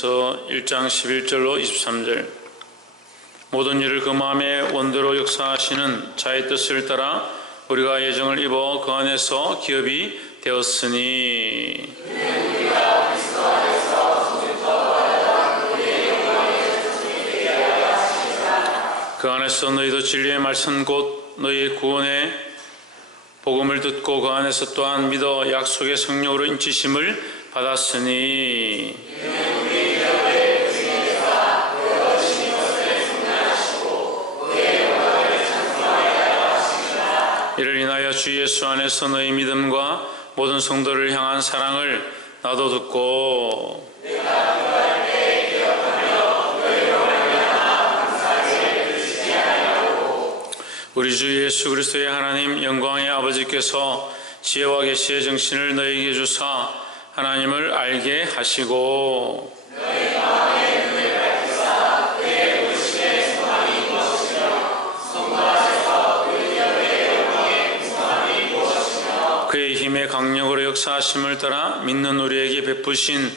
고린도전서 1장 11절로 23절. 모든 일을 그 마음의 원대로 역사하시는 자의 뜻을 따라 우리가 예정을 입어 그 안에서 기업이 되었으니 그 안에서 너희도 진리의 말씀 곧 너희의 구원의 복음을 듣고 그 안에서 또한 믿어 약속의 성령으로 인치심을 받았으니 이를 인하여 주 예수 안에서 너희 믿음과 모든 성도를 향한 사랑을 나도 듣고 우리 주 예수 그리스도의 하나님 영광의 아버지께서 지혜와 계시의 정신을 너희에게 주사 하나님을 알게 하시고 너희 마음의 눈을 밝히사 그의 보이심의 소망이 무엇이며 성도 안에서 그 은혜의 영광의 풍성함이 무엇이며 그의 힘의 강력으로 역사하심을 따라 믿는 우리에게 베푸신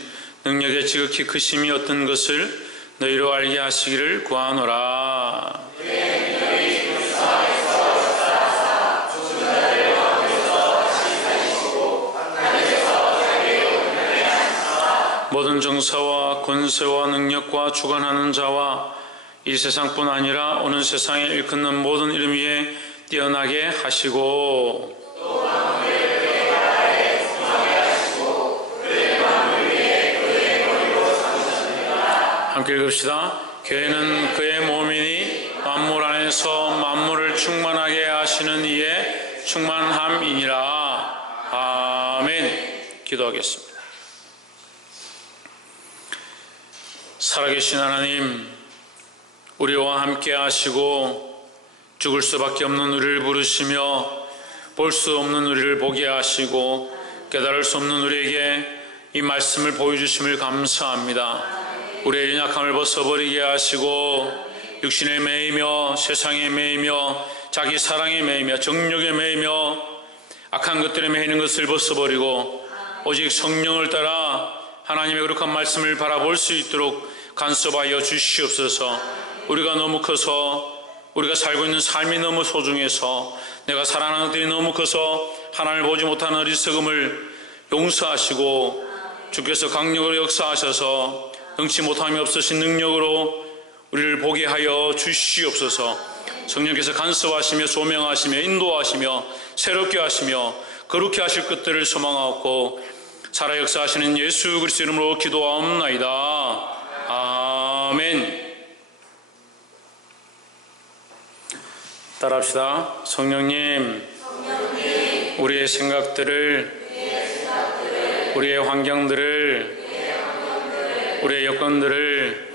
능력의 지극히 크심이 어떤 것을 너희로 알게 하시기를 구하노라. 모든 정사와 권세와 능력과 주관하는 자와 이 세상뿐 아니라 오는 세상에 일컫는 모든 이름 위에 뛰어나게 하시고 또 만물의 그의 나라에 충만하게 하시고 그의 만물 위에 그의 머리로 삼으셨느니라. 함께 읽읍시다. 교회는 그의 몸이니 만물 안에서 만물을 충만하게 하시는 이의 충만함이니라. 아멘. 기도하겠습니다. 살아계신 하나님, 우리와 함께 하시고 죽을 수밖에 없는 우리를 부르시며 볼 수 없는 우리를 보게 하시고 깨달을 수 없는 우리에게 이 말씀을 보여주심을 감사합니다. 우리의 연약함을 벗어버리게 하시고 육신에 매이며 세상에 매이며 자기 사랑에 매이며 정욕에 매이며 악한 것들에 매이는 것을 벗어버리고 오직 성령을 따라 하나님의 거룩한 말씀을 바라볼 수 있도록 간섭하여 주시옵소서. 우리가 너무 커서 우리가 살고 있는 삶이 너무 소중해서 내가 사랑하는 것들이 너무 커서 하나님을 보지 못하는 어리석음을 용서하시고 주께서 강력으로 역사하셔서 능치 못함이 없으신 능력으로 우리를 보게 하여 주시옵소서. 성령께서 간섭하시며 조명하시며 인도하시며 새롭게 하시며 거룩히 하실 것들을 소망하고 살아 역사하시는 예수 그리스도 이름으로 기도하옵나이다. 아멘. 따라합시다. 성령님, 우리의 생각들을, 우리의 환경들을, 우리의 여건들을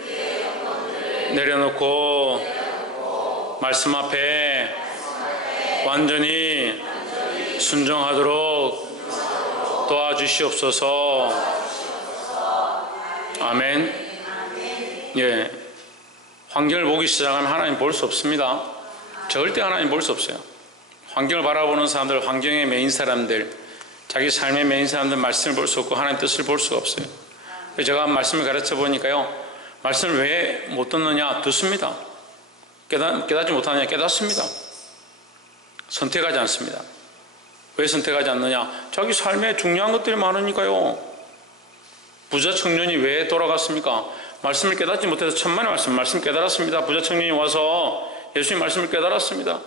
내려놓고 말씀 앞에 완전히 순종하도록 도와주시옵소서. 아멘. 예, 환경을 보기 시작하면 하나님 볼 수 없습니다. 절대 하나님 볼 수 없어요. 환경을 바라보는 사람들, 환경에 매인 사람들, 자기 삶에 매인 사람들 말씀을 볼 수 없고 하나님 뜻을 볼 수가 없어요. 제가 말씀을 가르쳐 보니까요, 말씀을 왜 못 듣느냐? 듣습니다. 깨닫지 못하느냐? 깨닫습니다. 선택하지 않습니다. 왜 선택하지 않느냐? 자기 삶에 중요한 것들이 많으니까요. 부자 청년이 왜 돌아갔습니까? 말씀을 깨닫지 못해서 천만의 말씀 깨달았습니다. 부자 청년이 와서 예수님 말씀을 깨달았습니다.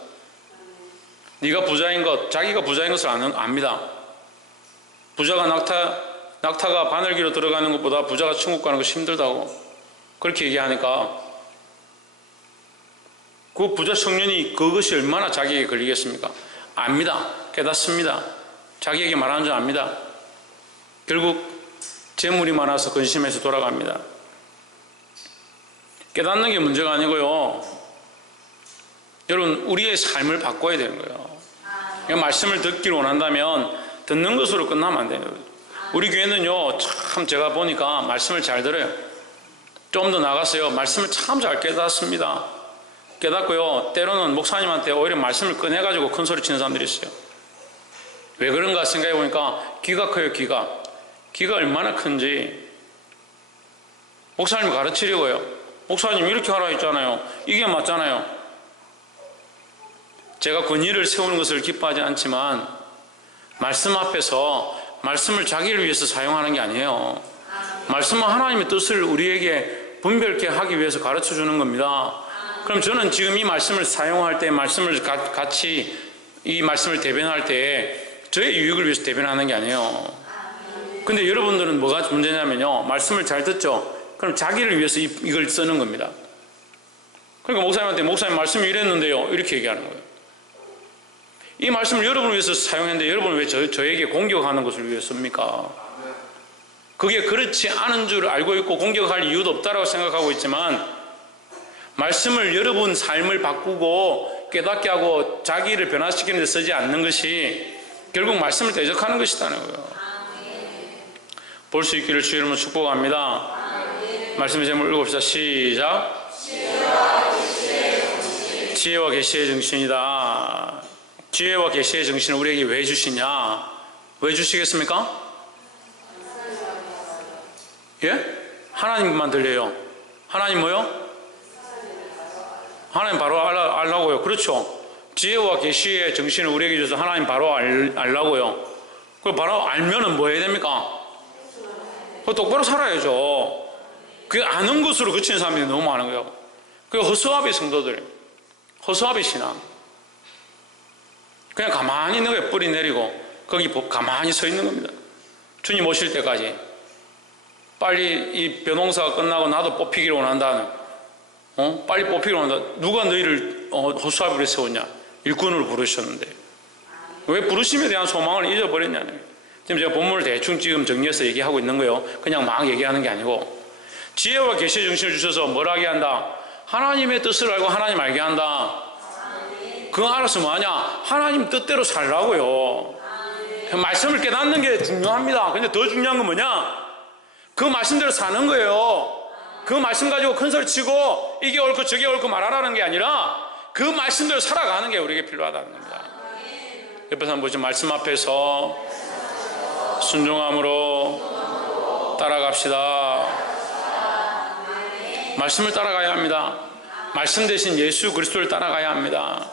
네가 부자인 것, 자기가 부자인 것을 압니다. 부자가 낙타가 바늘기로 들어가는 것보다 부자가 천국 가는 것이 힘들다고 그렇게 얘기하니까 그 부자 청년이 그것이 얼마나 자기에게 걸리겠습니까? 압니다. 깨닫습니다. 자기에게 말하는 줄 압니다. 결국 재물이 많아서 근심해서 돌아갑니다. 깨닫는 게 문제가 아니고요. 여러분, 우리의 삶을 바꿔야 되는 거예요. 말씀을 듣기를 원한다면 듣는 것으로 끝나면 안 돼요. 우리 교회는요, 참 제가 보니까 말씀을 잘 들어요. 좀 더 나가서요, 말씀을 참 잘 깨닫습니다. 깨닫고요, 때로는 목사님한테 오히려 말씀을 꺼내가지고 큰 소리 치는 사람들이 있어요. 왜 그런가 생각해 보니까 귀가 커요. 귀가 얼마나 큰지 목사님이 가르치려고요. 목사님 이렇게 하라 했잖아요. 이게 맞잖아요. 제가 권위를 세우는 것을 기뻐하지 않지만 말씀 앞에서 말씀을 자기를 위해서 사용하는 게 아니에요. 말씀은 하나님의 뜻을 우리에게 분별케 하기 위해서 가르쳐 주는 겁니다. 그럼 저는 지금 이 말씀을 사용할 때, 말씀을 같이 이 말씀을 대변할 때 저의 유익을 위해서 대변하는 게 아니에요. 근데 여러분들은 뭐가 문제냐면요, 말씀을 잘 듣죠? 그럼 자기를 위해서 이걸 쓰는 겁니다. 그러니까 목사님한테 목사님 말씀이 이랬는데요, 이렇게 얘기하는 거예요. 이 말씀을 여러분을 위해서 사용했는데 여러분은 왜 저에게 공격하는 것을 위해 씁니까? 그게 그렇지 않은 줄 알고 있고 공격할 이유도 없다고 생각하고 있지만, 말씀을 여러분 삶을 바꾸고 깨닫게 하고 자기를 변화시키는 데 쓰지 않는 것이 결국 말씀을 대적하는 것이라는 거예요. 볼 수 있기를 주의 이름으로 축복합니다. 말씀의 제목을 읽읍시다. 시작. 지혜와 계시의 정신이다. 지혜와 계시의 정신을 우리에게 왜 주시냐? 왜 주시겠습니까? 예? 하나님만 들려요. 하나님 뭐요? 하나님 바로 알라고요. 그렇죠. 지혜와 계시의 정신을 우리에게 줘서 하나님 바로 알라고요. 그걸 바로 알면은 뭐 해야 됩니까? 그거 똑바로 살아야죠. 그 아는 것으로 그치는 사람들이 너무 많은 거예요. 그 허수아비 성도들, 허수아비 신앙. 그냥 가만히 있는 거예요. 뿌리 내리고 거기 가만히 서 있는 겁니다. 주님 오실 때까지. 빨리 이 벼농사가 끝나고 나도 뽑히기를 원한다는, 빨리 뽑히기를 원한다. 누가 너희를 허수아비로 세웠냐? 일꾼으로 부르셨는데 왜 부르심에 대한 소망을 잊어버렸냐는. 지금 제가 본문을 대충 지금 정리해서 얘기하고 있는 거예요. 그냥 막 얘기하는 게 아니고, 지혜와 계시의 정신을 주셔서 뭘 하게 한다? 하나님의 뜻을 알고 하나님 알게 한다. 그거 알아서 뭐하냐? 하나님 뜻대로 살라고요. 말씀을 깨닫는 게 중요합니다. 근데 더 중요한 건 뭐냐? 그 말씀대로 사는 거예요. 그 말씀 가지고 큰 소리 치고 이게 옳고 저게 옳고 말하라는 게 아니라 그 말씀대로 살아가는 게 우리에게 필요하다는 겁니다. 옆에서 한번 보시죠. 말씀 앞에서 순종함으로 따라갑시다. 말씀을 따라가야 합니다. 말씀 대신 예수 그리스도를 따라가야 합니다.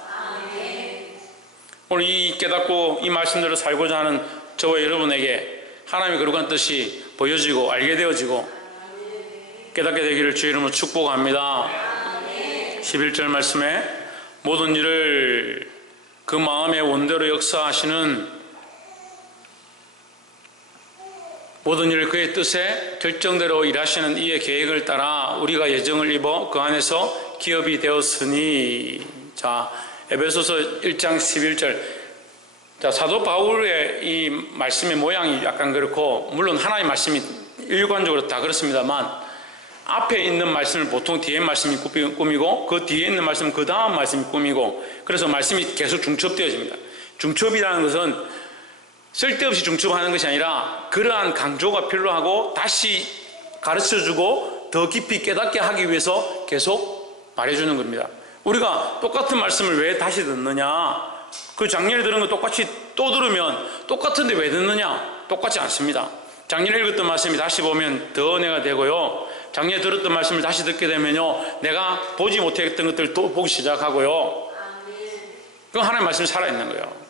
오늘 이 깨닫고 이 말씀대로 살고자 하는 저와 여러분에게 하나님의 거룩한 뜻이 보여지고 알게 되어지고 깨닫게 되기를 주의 이름으로 축복합니다. 11절 말씀에 모든 일을 그 마음의 원대로 역사하시는, 모든 일을 그의 뜻에 결정대로 일하시는 이의 계획을 따라 우리가 예정을 입어 그 안에서 기업이 되었으니. 자, 에베소서 1장 11절. 자, 사도 바울의 이 말씀의 모양이 약간 그렇고, 물론 하나의 말씀이 일관적으로 다 그렇습니다만, 앞에 있는 말씀을 보통 뒤에 말씀이 꾸미고, 그 뒤에 있는 말씀은 그 다음 말씀이 꾸미고, 그래서 말씀이 계속 중첩되어집니다. 중첩이라는 것은 쓸데없이 중첩하는 것이 아니라 그러한 강조가 필요하고 다시 가르쳐주고 더 깊이 깨닫게 하기 위해서 계속 말해주는 겁니다. 우리가 똑같은 말씀을 왜 다시 듣느냐? 그 작년에 들은 거 똑같이 또 들으면 똑같은데 왜 듣느냐? 똑같지 않습니다. 작년에 읽었던 말씀이 다시 보면 더 은혜가 되고요, 작년에 들었던 말씀을 다시 듣게 되면요, 내가 보지 못했던 것들을 또 보기 시작하고요. 그건 하나님의 말씀이 살아있는 거예요.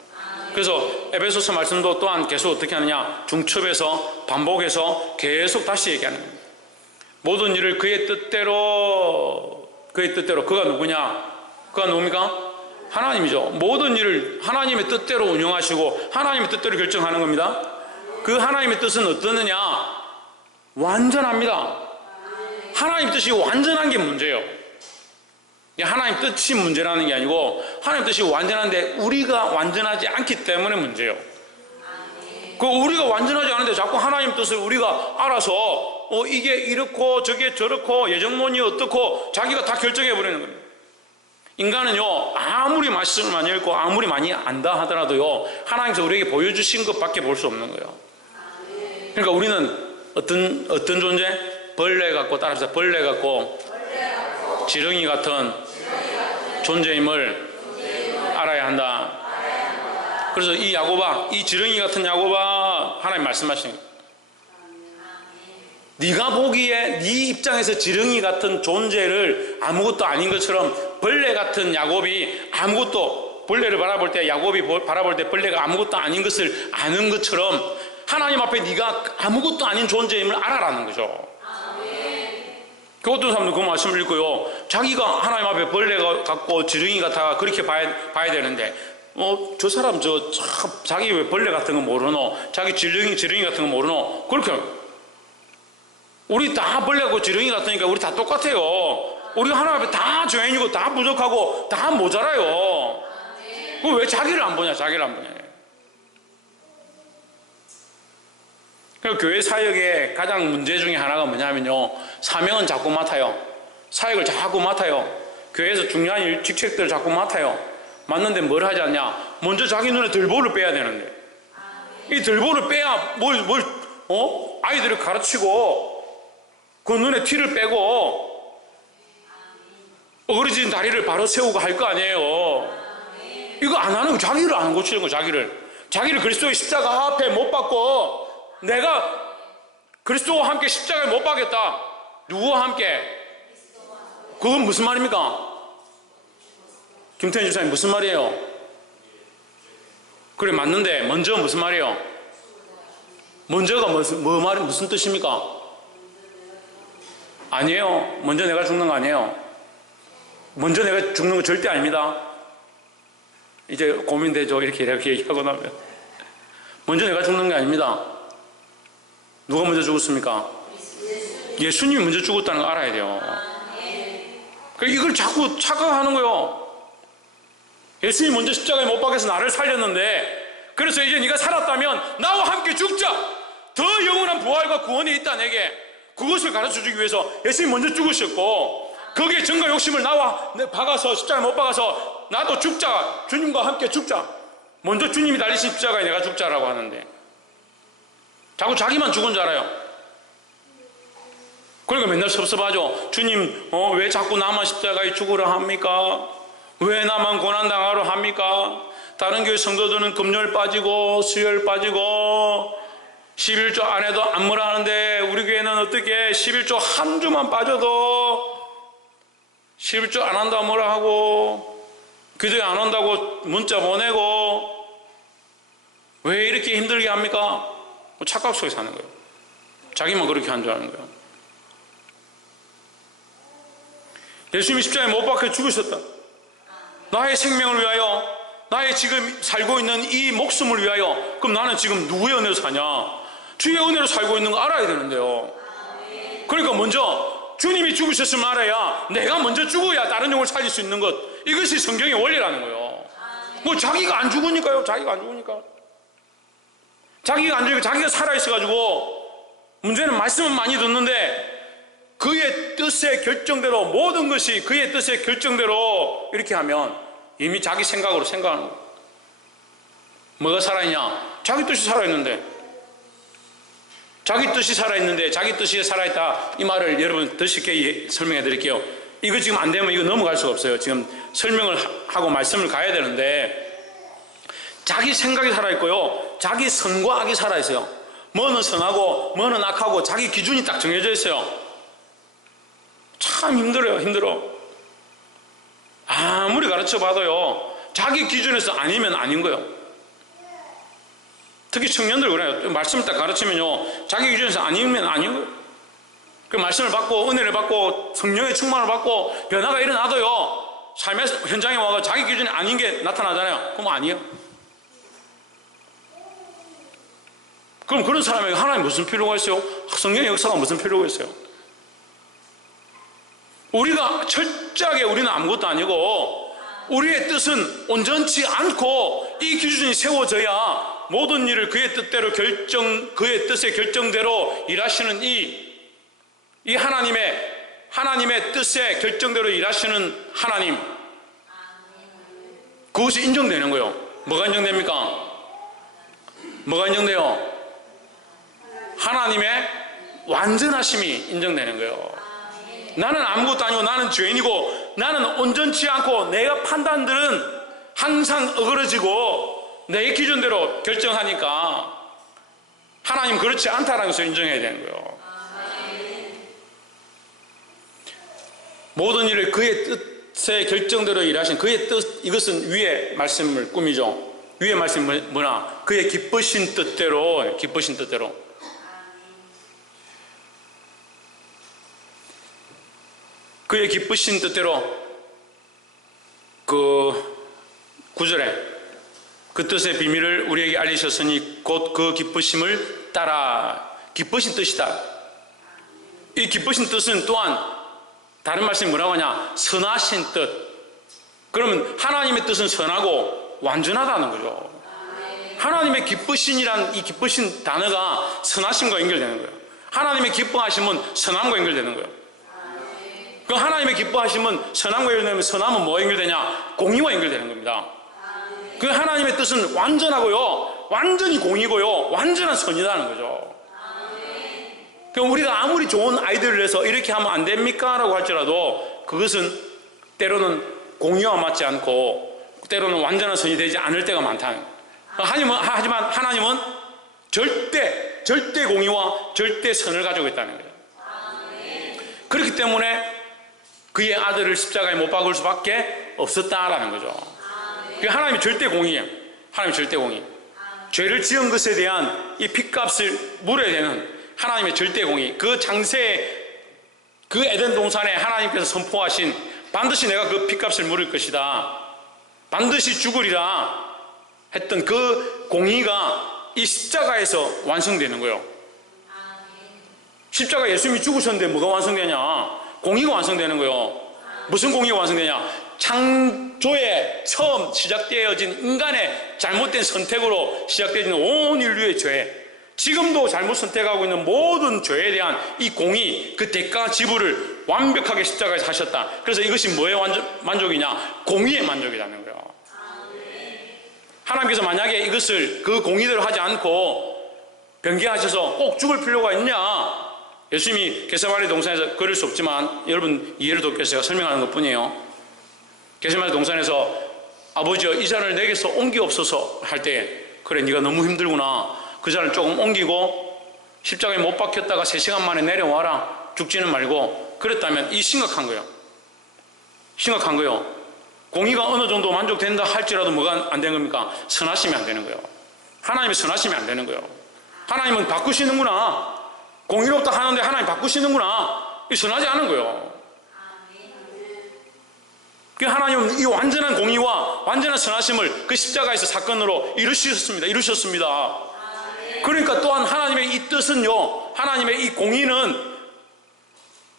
그래서 에베소서 말씀도 또한 계속 어떻게 하느냐? 중첩해서 반복해서 계속 다시 얘기하는 겁니다. 모든 일을 그의 뜻대로, 그가 누구냐? 그가 누굽니까? 하나님이죠. 모든 일을 하나님의 뜻대로 운영하시고 하나님의 뜻대로 결정하는 겁니다. 그 하나님의 뜻은 어떠느냐? 완전합니다. 하나님 뜻이 완전한 게 문제예요. 하나님 뜻이 문제라는 게 아니고 하나님 뜻이 완전한데 우리가 완전하지 않기 때문에 문제예요. 그 우리가 완전하지 않은데 자꾸 하나님 뜻을 우리가 알아서 이게 이렇고 저게 저렇고 예정론이 어떻고 자기가 다 결정해 버리는 겁니다. 인간은요, 아무리 말씀을 많이 읽고 아무리 많이 안다 하더라도요, 하나님께서 우리에게 보여주신 것밖에 볼 수 없는 거예요. 그러니까 우리는 어떤 존재? 벌레 같고, 따라합시다. 벌레 같고 지렁이 같은 존재임을 알아야 한다. 그래서 이 야고바, 이 지렁이 같은 야고바, 하나님 말씀하신 거예요. 네가 보기에 네 입장에서 지렁이 같은 존재를 아무것도 아닌 것처럼 벌레 같은 야곱이 아무것도, 벌레를 바라볼 때 야곱이 바라볼 때 벌레가 아무것도 아닌 것을 아는 것처럼 하나님 앞에 네가 아무것도 아닌 존재임을 알아라는 거죠. 그 어떤 사람도 그 말씀을 읽고요, 자기가 하나님 앞에 벌레가 같고 지렁이 같아 그렇게 봐야 되는데, 저 사람 자기 왜 벌레 같은 거 모르노? 자기 지렁이 같은 거 모르노? 그렇게. 우리 다 벌레고 지렁이 같으니까 우리 다 똑같아요. 우리 하나님 앞에 다 죄인이고 다 부족하고 다 모자라요. 왜 자기를 안 보냐? 자기를 안 보냐? 그러니까 교회 사역의 가장 문제 중에 하나가 뭐냐면요, 사명은 자꾸 맡아요. 사역을 자꾸 맡아요. 교회에서 중요한 직책들을 자꾸 맡아요. 맡는데 뭘 하지 않냐? 먼저 자기 눈에 들보를 빼야 되는데, 이 들보를 빼야 아이들을 가르치고 그 눈에 티를 빼고 어그러진 다리를 바로 세우고 할 거 아니에요. 이거 안 하는 거, 자기를 안 고치는 거. 자기를 그리스도의 십자가 앞에 못 박고, 내가 그리스도와 함께 십자가에 못 박겠다. 누구와 함께? 그건 무슨 말입니까? 김태현 집사님, 무슨 말이에요? 그래, 맞는데 먼저 무슨 말이에요? 먼저가 무슨 뜻입니까? 아니에요. 먼저 내가 죽는 거 아니에요. 먼저 내가 죽는 거 절대 아닙니다. 이제 고민되죠. 이렇게 얘기하고 나면. 먼저 내가 죽는 게 아닙니다. 누가 먼저 죽었습니까? 예수님이 먼저 죽었다는 걸 알아야 돼요. 그러니까 이걸 자꾸 착각하는 거예요. 예수님이 먼저 십자가에 못 박혀서 나를 살렸는데, 그래서 이제 네가 살았다면 나와 함께 죽자. 더 영원한 부활과 구원이 있다 내게. 그것을 가르쳐주기 위해서 예수님이 먼저 죽으셨고, 거기에 정과 욕심을 나와 박아서 십자가에 못 박아서 나도 죽자, 주님과 함께 죽자. 먼저 주님이 달리신 십자가에 내가 죽자라고 하는데 자꾸 자기만 죽은 줄 알아요. 그러니까 맨날 섭섭하죠. 주님 왜 자꾸 나만 십자가에 죽으라 합니까? 왜 나만 고난당하러 합니까? 다른 교회 성도들은 금요일 빠지고 수요일 빠지고 11조 안 해도 안 뭐라 하는데, 우리 교회는 어떻게 11조 한 주만 빠져도 11조 안 한다고 뭐라 하고, 기도에 안 온다고 문자 보내고, 왜 이렇게 힘들게 합니까? 착각 속에 사는 거예요. 자기만 그렇게 한 줄 아는 거예요. 예수님이 십자가에 못 박혀 죽으셨다. 나의 생명을 위하여, 나의 지금 살고 있는 이 목숨을 위하여. 그럼 나는 지금 누구의 은혜로 사냐? 주의 은혜로 살고 있는 거 알아야 되는데요. 그러니까 먼저 주님이 죽으셨으면 알아야, 내가 먼저 죽어야 다른 영을 살릴 수 있는 것. 이것이 성경의 원리라는 거예요. 뭐 자기가 안 죽으니까요. 자기가 안 죽으니까. 자기가 살아있어가지고, 문제는 말씀은 많이 듣는데 그의 뜻의 결정대로, 모든 것이 그의 뜻의 결정대로 이렇게 하면 이미 자기 생각으로 생각하는 거예요. 뭐가 살아있냐? 자기 뜻이 살아있는데, 자기 뜻이 살아있는데, 자기 뜻이 살아있다, 이 말을 여러분 더 쉽게 설명해 드릴게요. 이거 지금 안 되면 이거 넘어갈 수가 없어요. 지금 설명을 하고 말씀을 가야 되는데, 자기 생각이 살아있고요, 자기 선과 악이 살아있어요. 뭐는 선하고 뭐는 악하고 자기 기준이 딱 정해져 있어요. 참 힘들어. 아무리 가르쳐 봐도요, 자기 기준에서 아니면 아닌 거예요. 특히 청년들 그래요. 말씀을 딱 가르치면요, 자기 기준에서 아니면 아닌 거예요. 그 말씀을 받고 은혜를 받고 성령의 충만을 받고 변화가 일어나도요, 삶의 현장에 와서 자기 기준이 아닌 게 나타나잖아요. 그럼 아니에요. 그럼 그런 사람에게 하나님 무슨 필요가 있어요? 성령의 역사가 무슨 필요가 있어요? 우리가 철저하게 우리는 아무것도 아니고, 우리의 뜻은 온전치 않고 이 기준이 세워져야 모든 일을 그의 뜻대로 그의 뜻의 결정대로 일하시는 이 하나님의 뜻의 결정대로 일하시는 하나님, 그것이 인정되는 거예요. 뭐가 인정됩니까? 뭐가 인정돼요? 하나님의 완전하심이 인정되는 거예요. 나는 아무것도 아니고, 나는 죄인이고, 나는 온전치 않고, 내가 판단들은 항상 어그러지고 내 기준대로 결정하니까 하나님 그렇지 않다는 것을 인정해야 되는 거예요. 모든 일을 그의 뜻의 결정대로 일하신 그의 뜻, 이것은 위의 말씀을 꾸미죠. 위의 말씀이 뭐냐? 그의 기쁘신 뜻대로, 기쁘신 뜻대로. 그의 기쁘신 뜻대로 그 9절에 그 뜻의 비밀을 우리에게 알리셨으니 곧 그 기쁘심을 따라. 기쁘신 뜻이다. 이 기쁘신 뜻은 또한 다른 말씀이 뭐라고 하냐? 선하신 뜻. 그러면 하나님의 뜻은 선하고 완전하다는 거죠. 하나님의 기쁘신이란 이 기쁘신 단어가 선하심과 연결되는 거예요. 하나님의 기뻐하심은 선함과 연결되는 거예요. 그 하나님의 기뻐하심은 선함과 연결되면 선함은 뭐와 연결되냐? 공의와 연결되는 겁니다. 그 하나님의 뜻은 완전하고요, 완전히 공의고요, 완전한 선이라는 거죠. 그럼 우리가 아무리 좋은 아이디어를 내서 이렇게 하면 안 됩니까? 라고 할지라도 그것은 때로는 공의와 맞지 않고 때로는 완전한 선이 되지 않을 때가 많다. 하지만 하나님은 절대 공의와 절대 선을 가지고 있다는 거예요. 그렇기 때문에 그의 아들을 십자가에 못 박을 수밖에 없었다라는 거죠. 하나님이 절대 공의예요. 하나님이 절대 공의. 죄를 지은 것에 대한 이 핏값을 물어야 되는 하나님의 절대 공의. 그 장세에 그 에덴 동산에 하나님께서 선포하신 반드시 내가 그 핏값을 물을 것이다, 반드시 죽으리라 했던 그 공의가 이 십자가에서 완성되는 거예요. 십자가 예수님이 죽으셨는데 뭐가 완성되냐? 공의가 완성되는 거예요. 무슨 공의가 완성되냐? 창조에 처음 시작되어진 인간의 잘못된 선택으로 시작되어진 온 인류의 죄, 지금도 잘못 선택하고 있는 모든 죄에 대한 이 공의, 그 대가 지불을 완벽하게 십자가에서 하셨다. 그래서 이것이 뭐의 만족이냐? 공의의 만족이라는 거예요. 하나님께서 만약에 이것을 그 공의대로 하지 않고 변경하셔서 꼭 죽을 필요가 있냐? 예수님이 겟세마네 동산에서 그럴 수 없지만 여러분 이해를 돕기 위해서 제가 설명하는 것 뿐이에요. 겟세마네 동산에서 아버지여 이 잔을 내게서 옮기옵소서 할 때, 그래 네가 너무 힘들구나, 그 잔을 조금 옮기고 십자가에 못 박혔다가 3시간 만에 내려와라, 죽지는 말고, 그랬다면 이 심각한 거예요. 심각한 거예요. 공의가 어느 정도 만족된다 할지라도 뭐가 안 되는 겁니까? 선하심이 안 되는 거예요. 하나님의 선하심이 안 되는 거예요. 하나님은 바꾸시는구나, 공의롭다 하는데 하나님 바꾸시는구나, 이 선하지 않은 거예요. 하나님은 이 완전한 공의와 완전한 선하심을 그 십자가에서 사건으로 이루셨습니다. 그러니까 또한 하나님의 이 뜻은요, 하나님의 이 공의는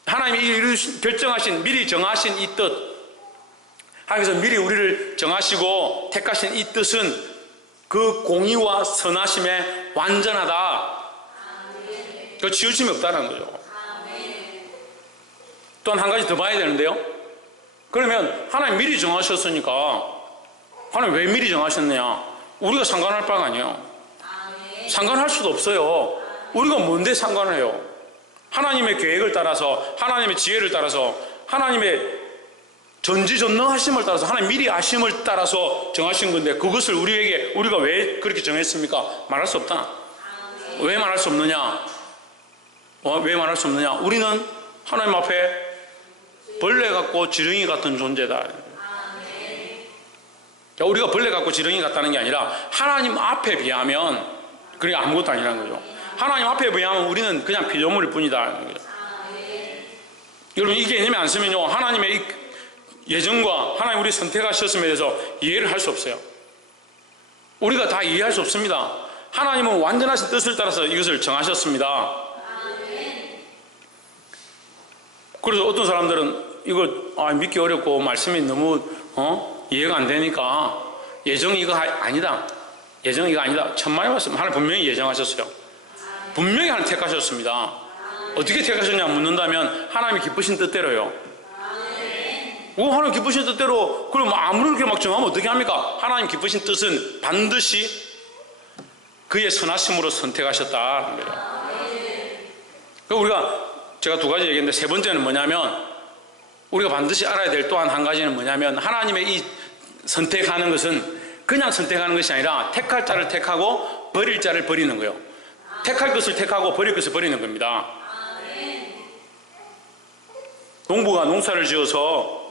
하나님이 결정하신, 미리 정하신 이 뜻, 하나님께서 미리 우리를 정하시고 택하신 이 뜻은 그 공의와 선하심에 완전하다, 그 치우침이 없다는 거죠. 또한 한 가지 더 봐야 되는데요, 그러면 하나님 미리 정하셨으니까 하나님 왜 미리 정하셨느냐? 우리가 상관할 바가 아니에요. 상관할 수도 없어요. 우리가 뭔데 상관을 해요? 하나님의 계획을 따라서, 하나님의 지혜를 따라서, 하나님의 전지전능하심을 따라서, 하나님 미리 아심을 따라서 정하신 건데, 그것을 우리가 왜 그렇게 정했습니까? 말할 수 없다. 왜 말할 수 없느냐? 왜 말할 수 없느냐? 우리는 하나님 앞에 벌레 같고 지렁이 같은 존재다. 우리가 벌레 같고 지렁이 같다는 게 아니라 하나님 앞에 비하면 그게 아무것도 아니라는 거죠. 하나님 앞에 비하면 우리는 그냥 피조물일 뿐이다. 여러분 이 개념이 안 쓰면요, 하나님의 이 예정과 하나님 우리 선택하셨음에 대해서 이해를 할 수 없어요. 우리가 다 이해할 수 없습니다. 하나님은 완전하신 뜻을 따라서 이것을 정하셨습니다. 그래서 어떤 사람들은 이거 믿기 어렵고 말씀이 너무 이해가 안 되니까 예정이 이거 아니다, 예정이 이거 아니다, 천만의 말씀. 하나님 분명히 예정하셨어요. 분명히 하나님 택하셨습니다. 어떻게 택하셨냐 묻는다면 하나님이 기쁘신 뜻대로요. 하나님 기쁘신 뜻대로. 그럼 아무렇게 막 정하면 어떻게 합니까? 하나님 기쁘신 뜻은 반드시 그의 선하심으로 선택하셨다는 거죠. 우리가 제가 2가지 얘기했는데, 세 번째는 뭐냐면, 우리가 반드시 알아야 될 또한 한 가지는 뭐냐면, 하나님의 이 선택하는 것은 그냥 선택하는 것이 아니라 택할 자를 택하고 버릴 자를 버리는 거예요. 택할 것을 택하고 버릴 것을 버리는 겁니다. 농부가 농사를 지어서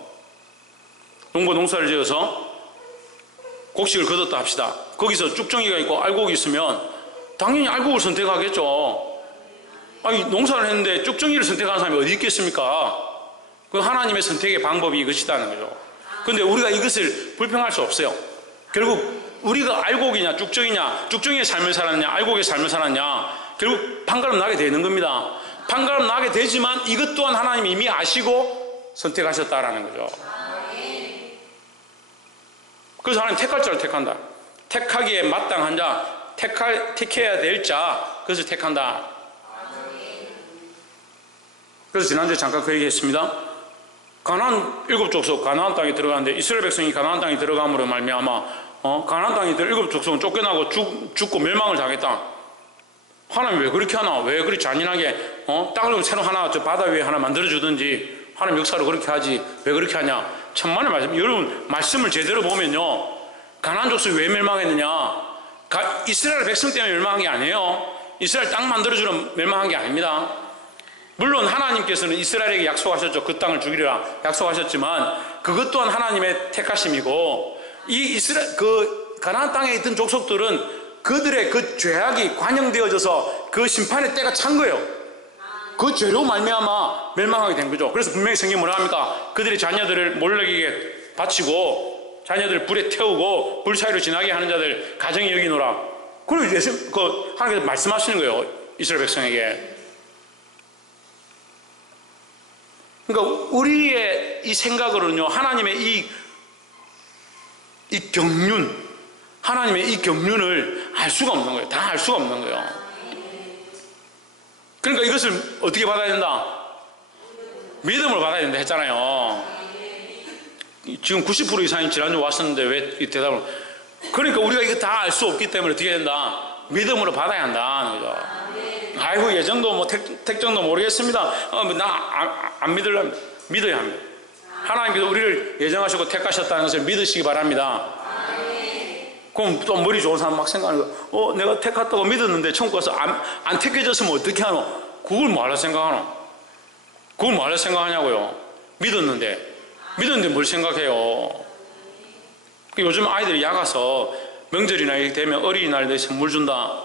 곡식을 거뒀다 합시다. 거기서 쭉정이가 있고 알곡이 있으면 당연히 알곡을 선택하겠죠. 아니, 농사를 했는데 쭉정이를 선택하는 사람이 어디 있겠습니까? 그 하나님의 선택의 방법이 이것이라는 거죠. 그런데 우리가 이것을 불평할 수 없어요. 결국 우리가 알곡이냐 쭉정이냐, 쭉정이의 삶을 살았냐 알곡의 삶을 살았냐, 결국 판가름 나게 되는 겁니다. 판가름 나게 되지만 이것 또한 하나님이 이미 아시고 선택하셨다라는 거죠. 그래서 하나님 택할 자를 택한다. 택하기에 마땅한 자, 택해야 될 자, 그것을 택한다. 그래서 지난주에 잠깐 그 얘기했습니다. 가나안 7족속 가나안 땅에 들어가는데 이스라엘 백성이 가나안 땅에 들어감으로 말미암아 가나안 땅에 7족속은 쫓겨나고 죽고 멸망을 당했다. 하나님 왜 그렇게 하나? 왜 그렇게 잔인하게 땅을 새로 하나 저 바다 위에 하나 만들어주든지 하나님 역사로 그렇게 하지 왜 그렇게 하냐? 천만의 말씀. 여러분 말씀을 제대로 보면요, 가나안 족속이 왜 멸망했느냐? 이스라엘 백성 때문에 멸망한 게 아니에요. 이스라엘 땅 만들어주려 멸망한 게 아닙니다. 물론 하나님께서는 이스라엘에게 약속하셨죠. 그 땅을 주기라 약속하셨지만 그것 또한 하나님의 택하심이고, 그 가나안 땅에 있던 족속들은 그들의 그 죄악이 관영되어져서 그 심판의 때가 찬 거예요. 그 죄로 말미암아 멸망하게 된 거죠. 그래서 분명히 성경이 뭐라 합니까? 그들의 자녀들을 몰락에게 바치고 자녀들을 불에 태우고 불 사이로 지나게 하는 자들 가정이 여기노라. 그리고 하나님께서 말씀하시는 거예요, 이스라엘 백성에게. 그러니까 우리의 이 생각으로는요, 하나님의 이 경륜, 하나님의 이 경륜을 알 수가 없는 거예요. 다 알 수가 없는 거예요. 그러니까 이것을 어떻게 받아야 된다? 믿음으로 받아야 된다 했잖아요. 지금 90% 이상이 지난주 왔었는데 왜 이 대답을? 그러니까 우리가 이거 다 알 수 없기 때문에 어떻게 해야 된다? 믿음으로 받아야 한다는 거죠. 아이고 예정도 뭐 택정도 모르겠습니다. 나 안 믿으려면 믿어야 합니다. 하나님께서 우리를 예정하시고 택하셨다는 것을 믿으시기 바랍니다. 그럼 또 머리 좋은 사람 막 생각하는 거, 내가 택했다고 믿었는데 천국 가서 안 택해졌으면 어떻게 하노? 그걸 뭐하러 생각하노? 그걸 뭐하러 생각하냐고요? 믿었는데 뭘 생각해요? 요즘 아이들이 야가서 명절이나 이렇게 되면 어린이날 내 선물 준다,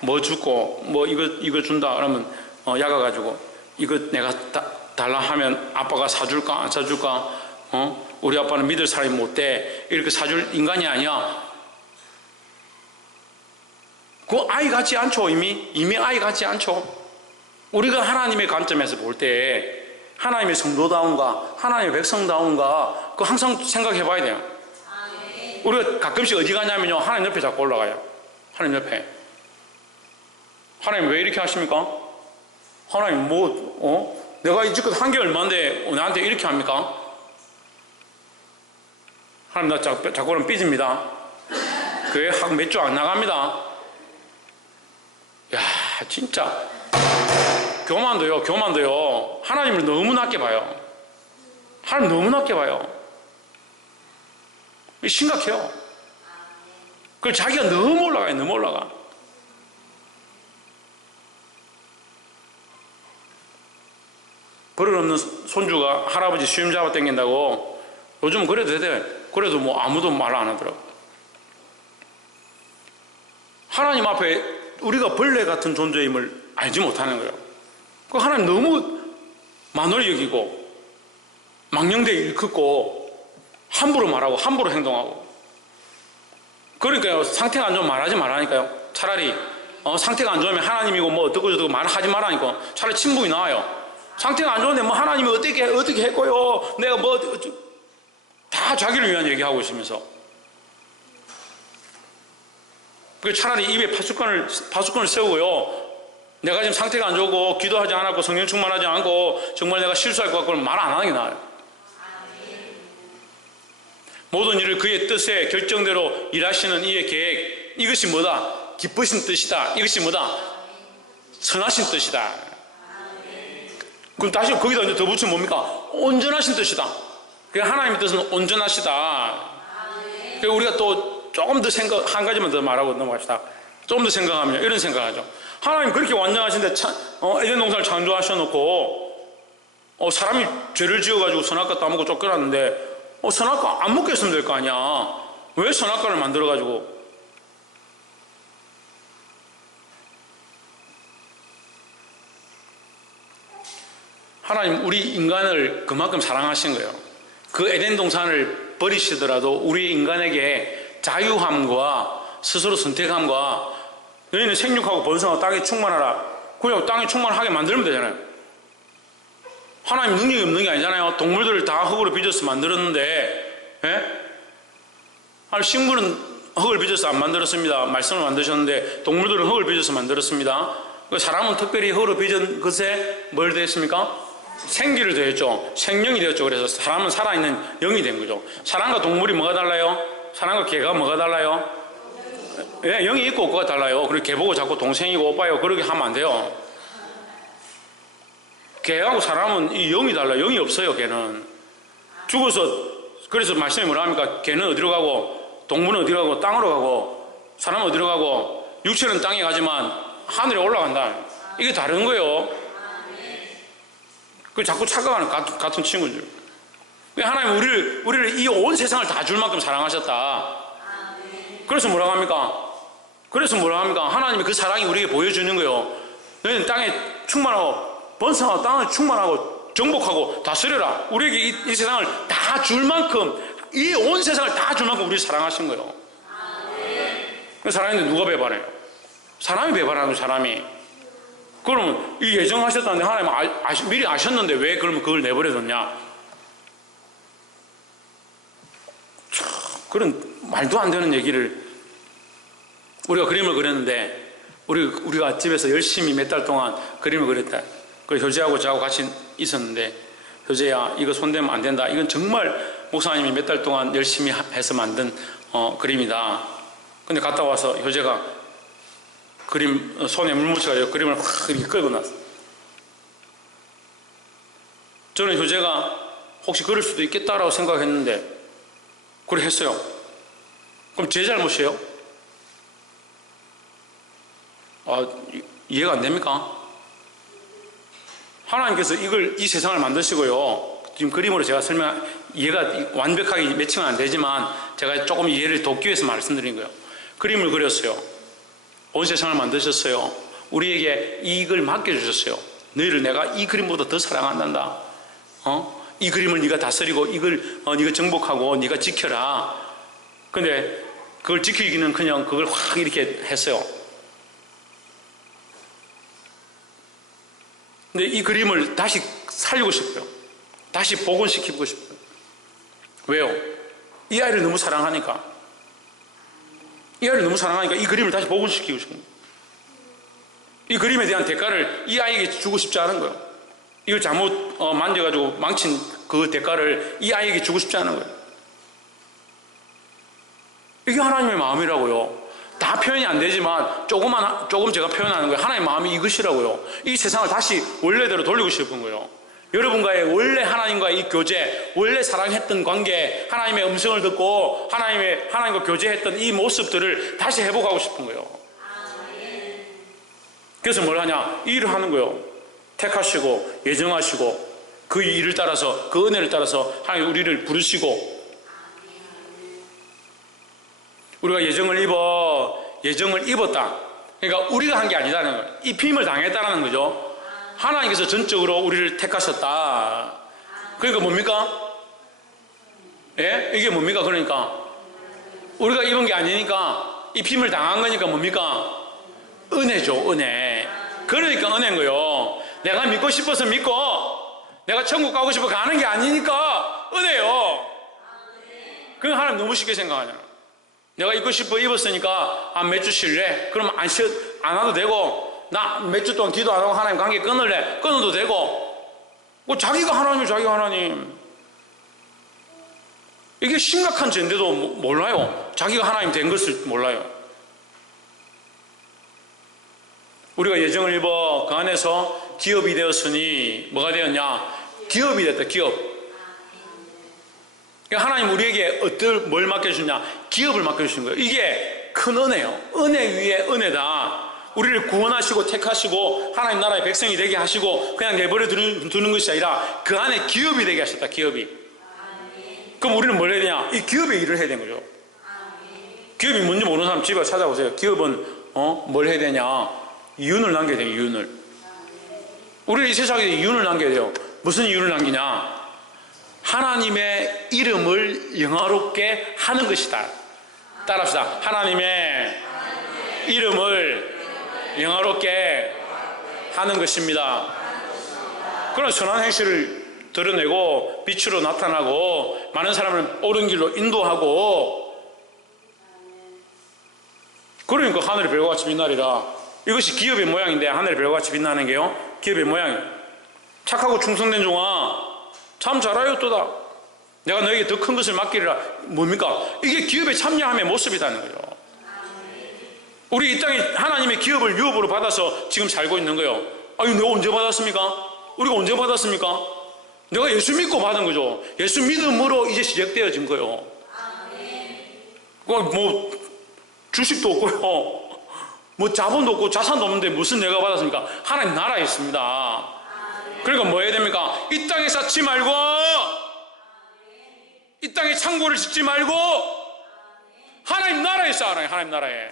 뭐 주고 뭐 이거 준다 그러면 야가 가지고 이거 내가 달라 하면 아빠가 사줄까 안 사줄까? 우리 아빠는 믿을 사람이 못 돼. 이렇게 사줄 인간이 아니야. 그 아이 같지 않죠. 이미 아이 같지 않죠. 우리가 하나님의 관점에서 볼 때 하나님의 성도다운가, 하나님의 백성다운가, 그거 항상 생각해 봐야 돼요. 우리가 가끔씩 어디 가냐면요, 하나님 옆에 자꾸 올라가요. 하나님 옆에. 하나님 왜 이렇게 하십니까? 하나님 내가 이제껏 한 게 얼마인데 나한테 이렇게 합니까? 하나님 나 자꾸 그러면 삐집니다. 교회 한 몇 주 안 나갑니다. 야 진짜 교만도요 하나님을 너무 낮게 봐요. 하나님 너무 낮게 봐요. 심각해요. 그걸 자기가 너무 올라가요. 너무 올라가. 버릇없는 손주가 할아버지 수염 잡아 당긴다고 요즘은 그래도 돼. 그래도 뭐 아무도 말 안 하더라고. 하나님 앞에 우리가 벌레 같은 존재임을 알지 못하는 거예요. 그 하나님 너무 만홀히 여기고 망령되게 일컫고 함부로 말하고 함부로 행동하고. 그러니까요, 상태가 안 좋으면 말하지 말라니까요. 차라리 상태가 안 좋으면 하나님이고 뭐 어떻고 저떻고 말하지 말라니까. 차라리 침묵이 나와요. 상태가 안 좋은데 뭐 하나님이 어떻게 했고요, 내가 뭐 다 자기를 위한 얘기하고 있으면서. 차라리 입에 파수꾼을 세우고요, 내가 지금 상태가 안 좋고 기도하지 않았고 성령 충만하지 않고 정말 내가 실수할 것 같고 말 안 하는 게 나아요. 모든 일을 그의 뜻에 결정대로 일하시는 이의 계획, 이것이 뭐다? 기쁘신 뜻이다. 이것이 뭐다? 선하신 뜻이다. 그럼 다시 거기다 이제 더 붙이면 뭡니까? 온전하신 뜻이다. 하나님의 뜻은 온전하시다. 우리가 또 조금 더 한 가지만 더 말하고 넘어갑시다. 조금 더 생각하면 이런 생각하죠. 하나님 그렇게 완전하신데 에덴 동산을 창조하셔놓고 사람이 죄를 지어가지고 선악과 따먹고 쫓겨났는데 선악과 안 먹게 했으면 될 거 아니야. 왜 선악과를 만들어가지고. 하나님 우리 인간을 그만큼 사랑하신 거예요. 그 에덴 동산을 버리시더라도 우리 인간에게 자유함과 스스로 선택함과 너희는 생육하고 번성하고 땅에 충만하라. 그냥 땅에 충만하게 만들면 되잖아요. 하나님 능력이 없는 게 아니잖아요. 동물들을 다 흙으로 빚어서 만들었는데, 아니 식물은 흙을 빚어서 안 만들었습니다. 말씀을 만드셨는데 동물들은 흙을 빚어서 만들었습니다. 사람은 특별히 흙으로 빚은 것에 뭘 더했습니까? 생기를 더했죠. 생명이 되었죠. 그래서 사람은 살아있는 영이 된 거죠. 사람과 동물이 뭐가 달라요? 사람과 개가 뭐가 달라요? 영이 있고 없고가 달라요. 그리고 개 보고 자꾸 동생이고 오빠요 그렇게 하면 안 돼요. 개하고 사람은 이 영이 달라요. 영이 없어요. 개는 죽어서. 그래서 말씀이 뭐라 합니까? 개는 어디로 가고 동물은 어디로 가고 땅으로 가고 사람은 어디로 가고 육체는 땅에 가지만 하늘에 올라간다. 이게 다른 거예요. 그 자꾸 착각하는 같은 친구죠. 하나님 우리를 이 온 세상을 다 줄 만큼 사랑하셨다. 그래서 뭐라고 합니까? 하나님이 그 사랑이 우리에게 보여주는 거예요. 너희는 땅에 충만하고 번성하고 땅을 충만하고 정복하고 다스려라. 우리에게 이 세상을 다 줄 만큼, 이 온 세상을 다 줄 만큼 우리를 사랑하신 거예요. 사랑했는데 누가 배반해요? 사람이 배반하는 거예요. 사람이. 그러면 이 예정하셨다는데 하나님 미리 아셨는데 왜 그러면 그걸 내버려뒀냐? 그런 말도 안 되는 얘기를. 우리가 그림을 그렸는데 우리가 집에서 열심히 몇 달 동안 그림을 그렸다. 그래서 효재하고 저하고 같이 있었는데, 효재야 이거 손대면 안 된다. 이건 정말 목사님이 몇 달 동안 열심히 해서 만든 그림이다. 근데 갔다 와서 효재가 그림 손에 물 묻혀가지고 그림을 확 이렇게 끌고 났어. 저는 효재가 혹시 그럴 수도 있겠다라고 생각했는데 그래 했어요. 그럼 제 잘못이에요? 이해가 안 됩니까? 하나님께서 이 세상을 만드시고요. 지금 그림으로 제가 이해가 완벽하게 매칭은 안 되지만 제가 조금 이해를 돕기 위해서 말씀드린 거예요. 그림을 그렸어요. 온 세상을 만드셨어요. 우리에게 이걸 맡겨주셨어요. 너희를 내가 이 그림보다 더 사랑한단다. 이 그림을 네가 다스리고 이걸 네가 정복하고 네가 지켜라. 근데 그걸 지키기는 그냥 그걸 확 이렇게 했어요. 근데 이 그림을 다시 살리고 싶어요. 다시 복원시키고 싶어요. 왜요? 이 아이를 너무 사랑하니까. 이 그림을 다시 복원시키고 싶은 거예요. 이 그림에 대한 대가를 이 아이에게 주고 싶지 않은 거예요. 이걸 잘못 만져가지고 망친 그 대가를 이 아이에게 주고 싶지 않은 거예요. 이게 하나님의 마음이라고요. 다 표현이 안 되지만 조금 제가 표현하는 거예요. 하나님의 마음이 이것이라고요. 이 세상을 다시 원래대로 돌리고 싶은 거예요. 여러분과의 원래 하나님과의 이 교제, 원래 사랑했던 관계, 하나님의 음성을 듣고 하나님과 교제했던 이 모습들을 다시 회복하고 싶은 거예요. 그래서 뭘 하냐? 이 일을 하는 거예요. 택하시고 예정하시고 그 일을 따라서, 그 은혜를 따라서 하나님 우리를 부르시고, 우리가 예정을 입었다. 그러니까 우리가 한 게 아니다는 거예요. 입힘을 당했다는 거죠. 하나님께서 전적으로 우리를 택하셨다. 그러니까 뭡니까? 예? 이게 뭡니까? 그러니까 우리가 입은 게 아니니까 입힘을 당한 거니까 뭡니까? 은혜죠. 은혜. 그러니까 은혜인 거예요. 내가 믿고 싶어서 믿고 내가 천국 가고 싶어 가는 게 아니니까 은혜요. 그건 하나님 너무 쉽게 생각하잖아. 내가 입고 싶어 입었으니까 몇 주 쉴래? 그럼 안 와도 되고, 나 몇 주 동안 기도 안 하고 하나님 관계 끊을래? 끊어도 되고. 뭐 자기가 하나님이에요. 자기가 하나님. 이게 심각한 죄인데도 몰라요. 자기가 하나님 된 것을 몰라요. 우리가 예정을 입어 그 안에서 기업이 되었으니 뭐가 되었냐? 기업이 됐다. 기업. 하나님 우리에게 뭘 맡겨주냐? 기업을 맡겨주신 거예요. 이게 큰 은혜예요. 은혜 위에 은혜다. 우리를 구원하시고 택하시고 하나님 나라의 백성이 되게 하시고 그냥 내버려 두는 것이 아니라 그 안에 기업이 되게 하셨다. 기업이. 그럼 우리는 뭘 해야 되냐? 이 기업의 일을 해야 되는 거죠. 기업이 뭔지 모르는 사람 집에 찾아보세요. 기업은 뭘 해야 되냐? 이윤을 남겨야 돼요. 이윤을. 우리는 이 세상에 이윤을 남겨야 돼요. 무슨 이윤을 남기냐? 하나님의 이름을 영화롭게 하는 것이다. 따라합시다. 하나님의 이름을 영화롭게 하는 것입니다. 그런 선한 행실을 드러내고 빛으로 나타나고 많은 사람을 옳은 길로 인도하고, 그러니까 하늘의 별과 같이 빛나리라. 이것이 기업의 모양인데, 하늘의 별과 같이 빛나는 게요, 기업의 모양이에요. 착하고 충성된 종아, 참 잘하였도다. 내가 너에게 더 큰 것을 맡기리라. 뭡니까? 이게 기업에 참여함의 모습이라는 거죠. 우리 이 땅에 하나님의 기업을 유업으로 받아서 지금 살고 있는 거예요. 아니, 내가 언제 받았습니까? 우리가 언제 받았습니까? 내가 예수 믿고 받은 거죠. 예수 믿음으로 이제 시작되어진 거예요. 뭐 주식도 없고요, 뭐 자본도 없고 자산도 없는데 무슨 내가 받았습니까? 하나님 나라에 있습니다. 그러니까 뭐 해야 됩니까? 이 땅에 쌓지 말고, 이 땅에 창고를 짓지 말고 하나님 나라에 쌓아라. 하나님 나라에.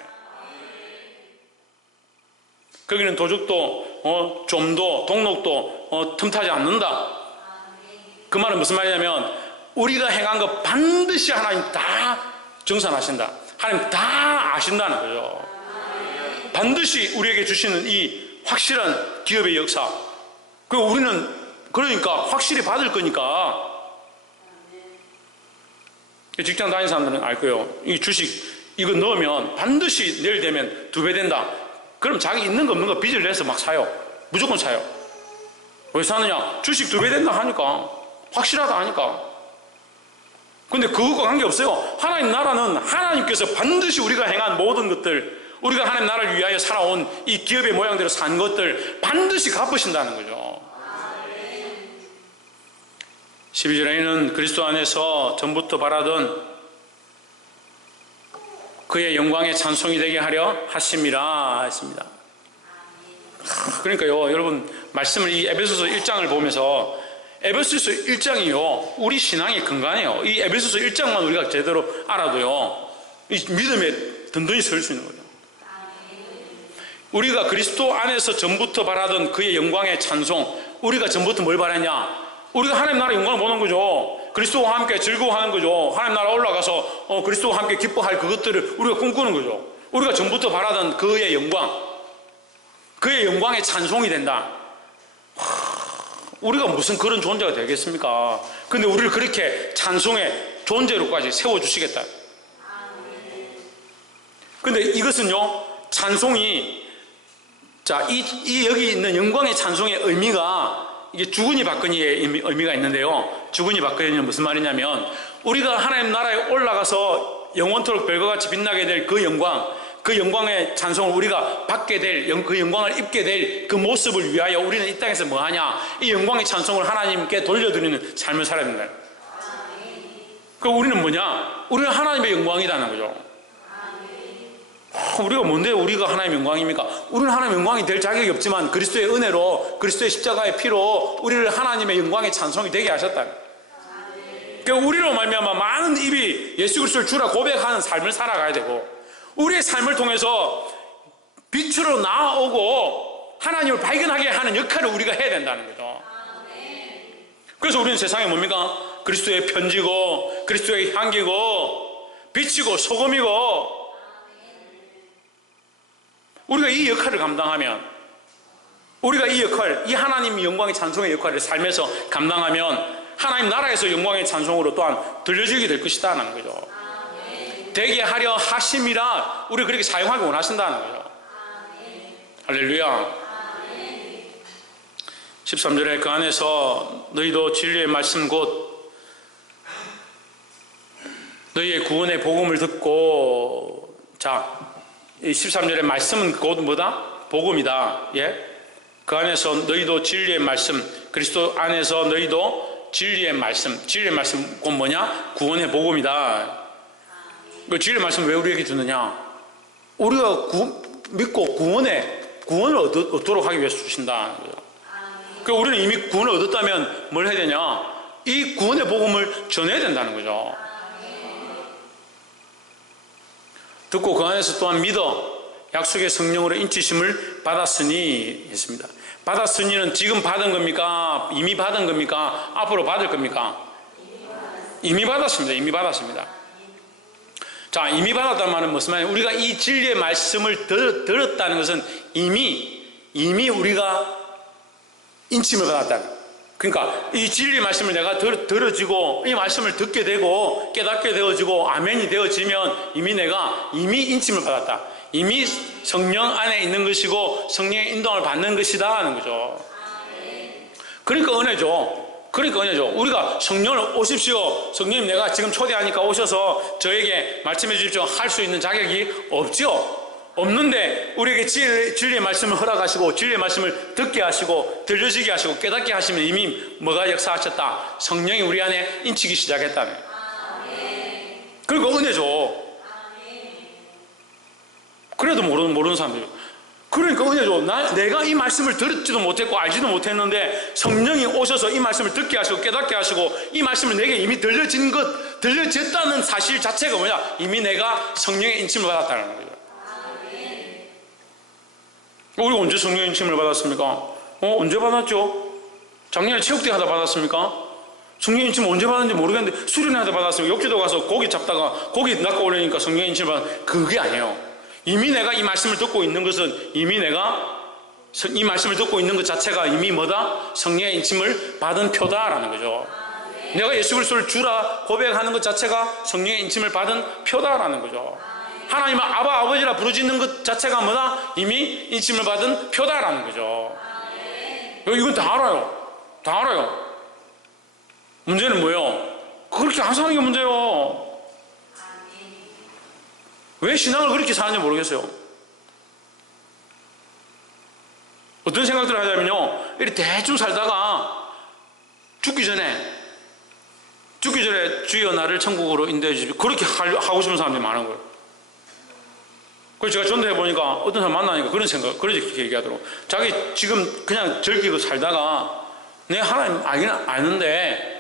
거기는 도둑도 좀도 동록도 틈타지 않는다. 그 말은 무슨 말이냐면, 우리가 행한 거 반드시 하나님 다 정산하신다. 하나님 다 아신다는 거죠. 반드시 우리에게 주시는 이 확실한 기업의 역사. 그리고 우리는 그러니까 확실히 받을 거니까. 직장 다니는 사람들은 알 거예요. 이 주식 이거 넣으면 반드시 내일 되면 2배 된다. 그럼 자기 있는 거 없는 거 빚을 내서 막 사요. 무조건 사요. 왜 사느냐? 주식 2배 된다 하니까, 확실하다 하니까. 근데 그것과 관계없어요. 하나님 나라는 하나님께서 반드시 우리가 행한 모든 것들, 우리가 하나님 나라를 위하여 살아온 이 기업의 모양대로 산 것들 반드시 갚으신다는 거죠. 12절에는 그리스도 안에서 전부터 바라던 그의 영광의 찬송이 되게 하려 하심이라 했습니다. 그러니까요, 여러분, 말씀을 이 에베소서 1장을 보면서, 에베소서 1장이요 우리 신앙의 근간이에요. 이 에베소서 1장만 우리가 제대로 알아도요, 이 믿음에 든든히 설 수 있는 거죠. 우리가 그리스도 안에서 전부터 바라던 그의 영광의 찬송, 우리가 전부터 뭘 바랐냐? 우리가 하나님 나라 영광을 보는 거죠. 그리스도와 함께 즐거워하는 거죠. 하나님 나라 올라가서 그리스도와 함께 기뻐할 그것들을 우리가 꿈꾸는 거죠. 우리가 전부터 바라던 그의 영광, 그의 영광의 찬송이 된다. 우리가 무슨 그런 존재가 되겠습니까? 근데 우리를 그렇게 찬송의 존재로까지 세워주시겠다. 근데 이것은요, 찬송이, 자, 이 여기 있는 영광의 찬송의 의미가, 이게 주거니 받거니의 의미가 있는데요, 주거니 받거니는 무슨 말이냐면, 우리가 하나님 나라에 올라가서 영원토록 별과 같이 빛나게 될 그 영광, 그 영광의 찬송을 우리가 받게 될, 그 영광을 입게 될 그 모습을 위하여 우리는 이 땅에서 뭐 하냐? 이 영광의 찬송을 하나님께 돌려드리는 삶을 살아야 된다. 그럼 우리는 뭐냐? 우리는 하나님의 영광이라는 거죠. 우리가 뭔데 우리가 하나님의 영광입니까? 우리는 하나님의 영광이 될 자격이 없지만 그리스도의 은혜로, 그리스도의 십자가의 피로 우리를 하나님의 영광의 찬송이 되게 하셨다. 그러니까 우리로 말미암아 많은 입이 예수 그리스도를 주라 고백하는 삶을 살아가야 되고, 우리의 삶을 통해서 빛으로 나아오고 하나님을 발견하게 하는 역할을 우리가 해야 된다는 거죠. 그래서 우리는 세상에 뭡니까? 그리스도의 편지고, 그리스도의 향기고, 빛이고, 소금이고, 우리가 이 역할을 감당하면, 우리가 이 역할, 이 하나님 영광의 찬송의 역할을 삶에서 감당하면 하나님 나라에서 영광의 찬송으로 또한 들려지게 될 것이다 하는 거죠. 되게 하려 하심이라 우리 그렇게 사용하기 원하신다는 거죠. 할렐루야. 13절에 그 안에서 너희도 진리의 말씀 곧 너희의 구원의 복음을 듣고, 자, 이 13절의 말씀은 곧 뭐다? 복음이다. 예? 그 안에서 너희도 진리의 말씀, 그리스도 안에서 너희도 진리의 말씀, 진리의 말씀 곧 뭐냐? 구원의 복음이다. 그 진리의 말씀 왜 우리에게 주느냐? 우리가 믿고 구원을 얻도록 하기 위해서 주신다. 그러니까 우리는 이미 구원을 얻었다면 뭘 해야 되냐? 이 구원의 복음을 전해야 된다는 거죠. 듣고 그 안에서 또한 믿어 약속의 성령으로 인치심을 받았으니 했습니다. 받았으니는 지금 받은 겁니까? 이미 받은 겁니까? 앞으로 받을 겁니까? 이미 받았습니다. 이미 받았습니다. 자, 이미 받았다는 말은 무슨 말이에요? 우리가 이 진리의 말씀을 들었다는 것은 이미 우리가 인침을 받았다는. 그러니까 이 진리의 말씀을 내가 들어지고 이 말씀을 듣게 되고 깨닫게 되어지고 아멘이 되어지면 내가 이미 인침을 받았다. 이미 성령 안에 있는 것이고 성령의 인도함을 받는 것이다 하는 거죠. 그러니까 은혜죠. 우리가 성령을 오십시오. 성령님 내가 지금 초대하니까 오셔서 저에게 말씀해 주십시오. 할 수 있는 자격이 없죠. 없는데 우리에게 진리의 말씀을 허락하시고 진리의 말씀을 듣게 하시고 들려지게 하시고 깨닫게 하시면 이미 뭐가 역사하셨다? 성령이 우리 안에 인치기 시작했다네. 그리고 은혜죠. 그래도 모르는 사람들이. 그러니까 은혜죠. 내가 이 말씀을 듣지도 못했고 알지도 못했는데 성령이 오셔서 이 말씀을 듣게 하시고 깨닫게 하시고 이 말씀을 내게 이미 들려졌다는 사실 자체가 뭐냐? 이미 내가 성령의 인침을 받았다는 거죠. 우리가 언제 성령의 인침을 받았습니까? 언제 받았죠? 작년에 체육대 하다 받았습니까? 성령의 인침 언제 받았는지 모르겠는데 수련회 하다 받았습니까? 욕지도 가서 고기 잡다가 고기 낚아 올리니까 성령의 인침을 받았. 그게 아니에요. 이미 내가 이 말씀을 듣고 있는 것은 이미 내가 이 말씀을 듣고 있는 것 자체가 이미 뭐다? 성령의 인침을 받은 표다라는 거죠. 내가 예수 그리스도를 주라 고백하는 것 자체가 성령의 인침을 받은 표다라는 거죠. 하나님을 아바 아버지라 부르짖는 것 자체가 뭐다? 이미 인침을 받은 표다라는 거죠. 이건 다 알아요. 문제는 뭐예요? 그렇게 안 사는 게 문제예요. 왜 신앙을 그렇게 사는지 모르겠어요. 어떤 생각들을 하자면요, 이렇게 대충 살다가 죽기 전에 주여 나를 천국으로 인도해 주십시오. 그렇게 하고 싶은 사람들이 많은 거예요. 그래서 제가 전도해 보니까 어떤 사람 만나니까 그렇게 얘기하더라고요. 자기 지금 그냥 즐기고 살다가 내 하나님 알긴 아는데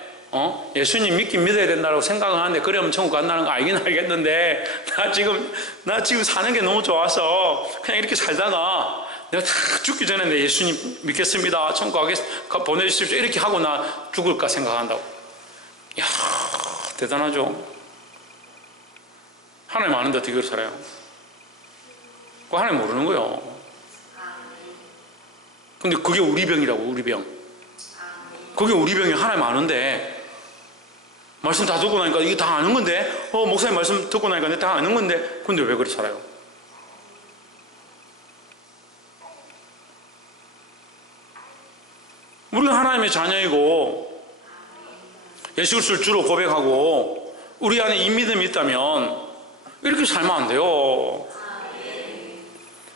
예수님 믿긴 믿어야 된다고 생각을 하는데 그러면 천국 간다는 거 알긴 알겠는데 나 지금 사는 게 너무 좋아서 그냥 이렇게 살다가 내가 다 죽기 전에 내 예수님 믿겠습니다. 천국 보내주십시오. 이렇게 하고 나 죽을까 생각한다고. 이야, 대단하죠. 하나님 아는데 어떻게 그렇게 살아요? 그거 하나님 모르는 거예요. 근데 그게 우리 병이라고. 우리 병. 그게 우리 병이 하나님 아는데 말씀 다 듣고 나니까 이게 다 아는 건데 목사님 말씀 듣고 나니까 내가 다 아는 건데 근데 왜 그렇게 살아요? 우리가 하나님의 자녀이고 예수 그리스도를 주로 고백하고 우리 안에 이 믿음이 있다면 이렇게 살면 안 돼요.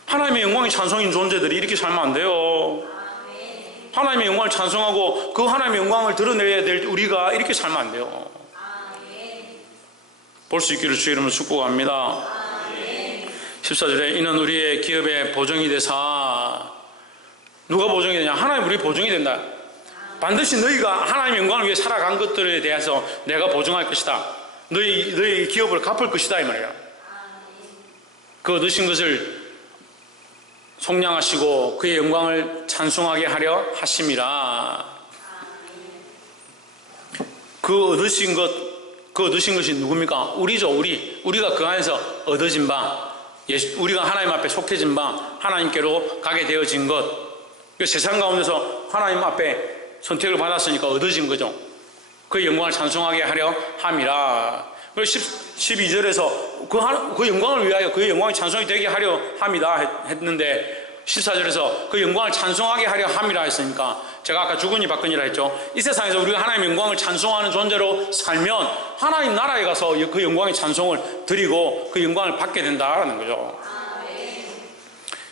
하나님의 영광이 찬송인 존재들이 이렇게 살면 안 돼요. 하나님의 영광을 찬송하고 그 하나님의 영광을 드러내야 될 우리가 이렇게 살면 안 돼요. 볼 수 있기를 주의 이름으로 축복합니다. 14절에 이는 우리의 기업의 보정이 되사. 누가 보정이 되냐? 하나님 우리 보정이 된다. 반드시 너희가 하나님의 영광을 위해 살아간 것들에 대해서 내가 보정할 것이다. 너희 기업을 갚을 것이다 이 말이야. 그 얻으신 것을 속량하시고 그의 영광을 찬송하게 하려 하심이라. 그 얻으신 것이 누굽니까? 우리죠. 우리가 그 안에서 얻어진 바, 우리가 하나님 앞에 속해진 바, 하나님께로 가게 되어진 것. 세상 가운데서 하나님 앞에 선택을 받았으니까 얻어진 거죠. 그의 영광을 찬송하게 하려 함이라. 12절에서 그 영광을 위하여 그의 영광이 찬송이 되게 하려 함이다 했는데 14절에서 그 영광을 찬송하게 하려 함이라 했으니까 제가 아까 주거니 받거니라 했죠. 이 세상에서 우리가 하나님의 영광을 찬송하는 존재로 살면 하나님 나라에 가서 그 영광의 찬송을 드리고 그 영광을 받게 된다라는 거죠.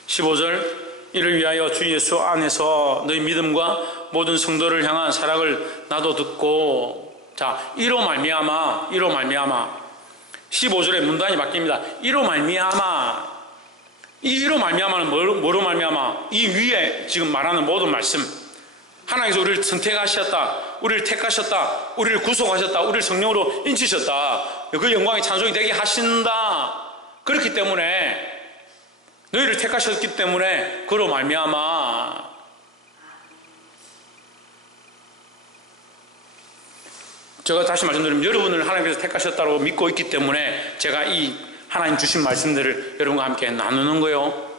15절 이를 위하여 주 예수 안에서 너희 믿음과 모든 성도를 향한 사랑을 나도 듣고. 자, 이로 말미암아 15절에 문단이 바뀝니다. 이로 말미암아 이로 말미암아는 뭐로 말미암아? 이 위에 지금 말하는 모든 말씀, 하나님께서 우리를 선택하셨다, 우리를 택하셨다, 우리를 구속하셨다, 우리를 성령으로 인치셨다, 그 영광의 찬송이 되게 하신다. 그렇기 때문에 너희를 택하셨기 때문에 그로 말미암아 제가 다시 말씀드리면 여러분을 하나님께서 택하셨다고 믿고 있기 때문에 제가 이 하나님 주신 말씀들을 여러분과 함께 나누는 거예요.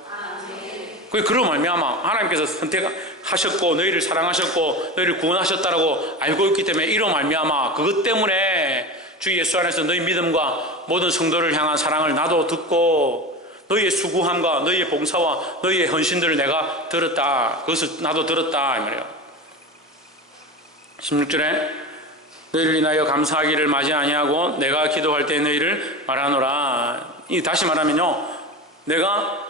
그로 말미암아 하나님께서 선택하셨고 너희를 사랑하셨고 너희를 구원하셨다라고 알고 있기 때문에 이로 말미암아 그것 때문에 주 예수 안에서 너희 믿음과 모든 성도를 향한 사랑을 나도 듣고 너희의 수고함과 너희의 봉사와 너희의 헌신들을 내가 들었다. 그것을 나도 들었다 이 말이에요. 16절에 너희를 인하여 감사하기를 마지 아니하고 내가 기도할 때 너희를 말하노라. 다시 말하면요, 내가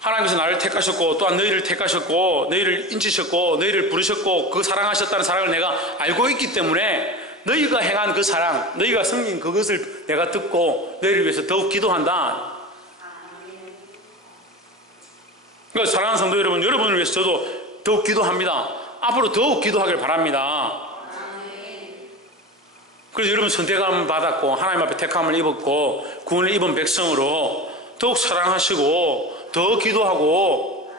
하나님께서 나를 택하셨고 또한 너희를 택하셨고 너희를 인치셨고 너희를 부르셨고 그 사랑하셨다는 사랑을 내가 알고 있기 때문에 너희가 행한 그 사랑, 너희가 섬긴 그것을 내가 듣고 너희를 위해서 더욱 기도한다. 그러니까 사랑하는 성도 여러분, 여러분을 위해서 저도 더욱 기도합니다. 앞으로 더욱 기도하길 바랍니다. 그래서 여러분 선택함을 받았고 하나님 앞에 택함을 입었고 구원을 입은 백성으로 더욱 사랑하시고 더 기도하고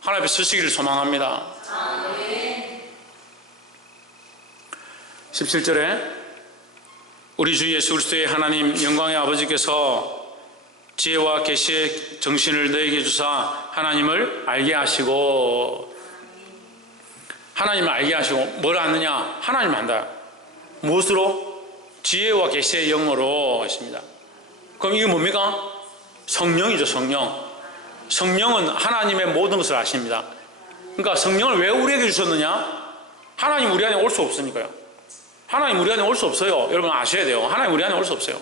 하나님 앞에 서시기를 소망합니다. 17절에 우리 주 예수 그리스도의 하나님 영광의 아버지께서 지혜와 계시의 정신을 너에게 주사 하나님을 알게 하시고, 하나님을 알게 하시고 뭘 아느냐? 하나님을 안다. 무엇으로? 지혜와 계시의 영어로 있습니다. 그럼 이게 뭡니까? 성령이죠. 성령은 하나님의 모든 것을 아십니다. 그러니까 성령을 왜 우리에게 주셨느냐? 하나님 우리 안에 올 수 없으니까요. 하나님 우리 안에 올 수 없어요. 여러분 아셔야 돼요. 하나님 우리 안에 올 수 없어요.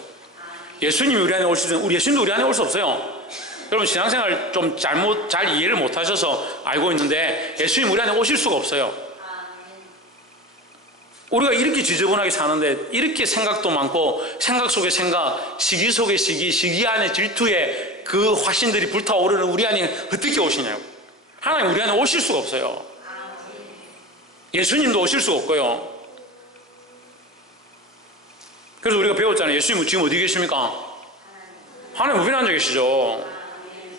예수님이 우리 안에 올 수 있어요. 우리 예수님도 우리 안에 올 수 없어요. 여러분 신앙생활 좀 잘 이해를 못하셔서 알고 있는데 예수님 우리 안에 오실 수가 없어요. 우리가 이렇게 지저분하게 사는데 이렇게 생각도 많고 생각 속에 생각, 시기 속에 시기 안에 질투에 그 화신들이 불타오르는 우리 안에 어떻게 오시냐고. 하나님 우리 안에 오실 수가 없어요. 예수님도 오실 수가 없고요. 그래서 우리가 배웠잖아요. 예수님은 지금 어디 계십니까? 하나님 우편에 앉아 계시죠.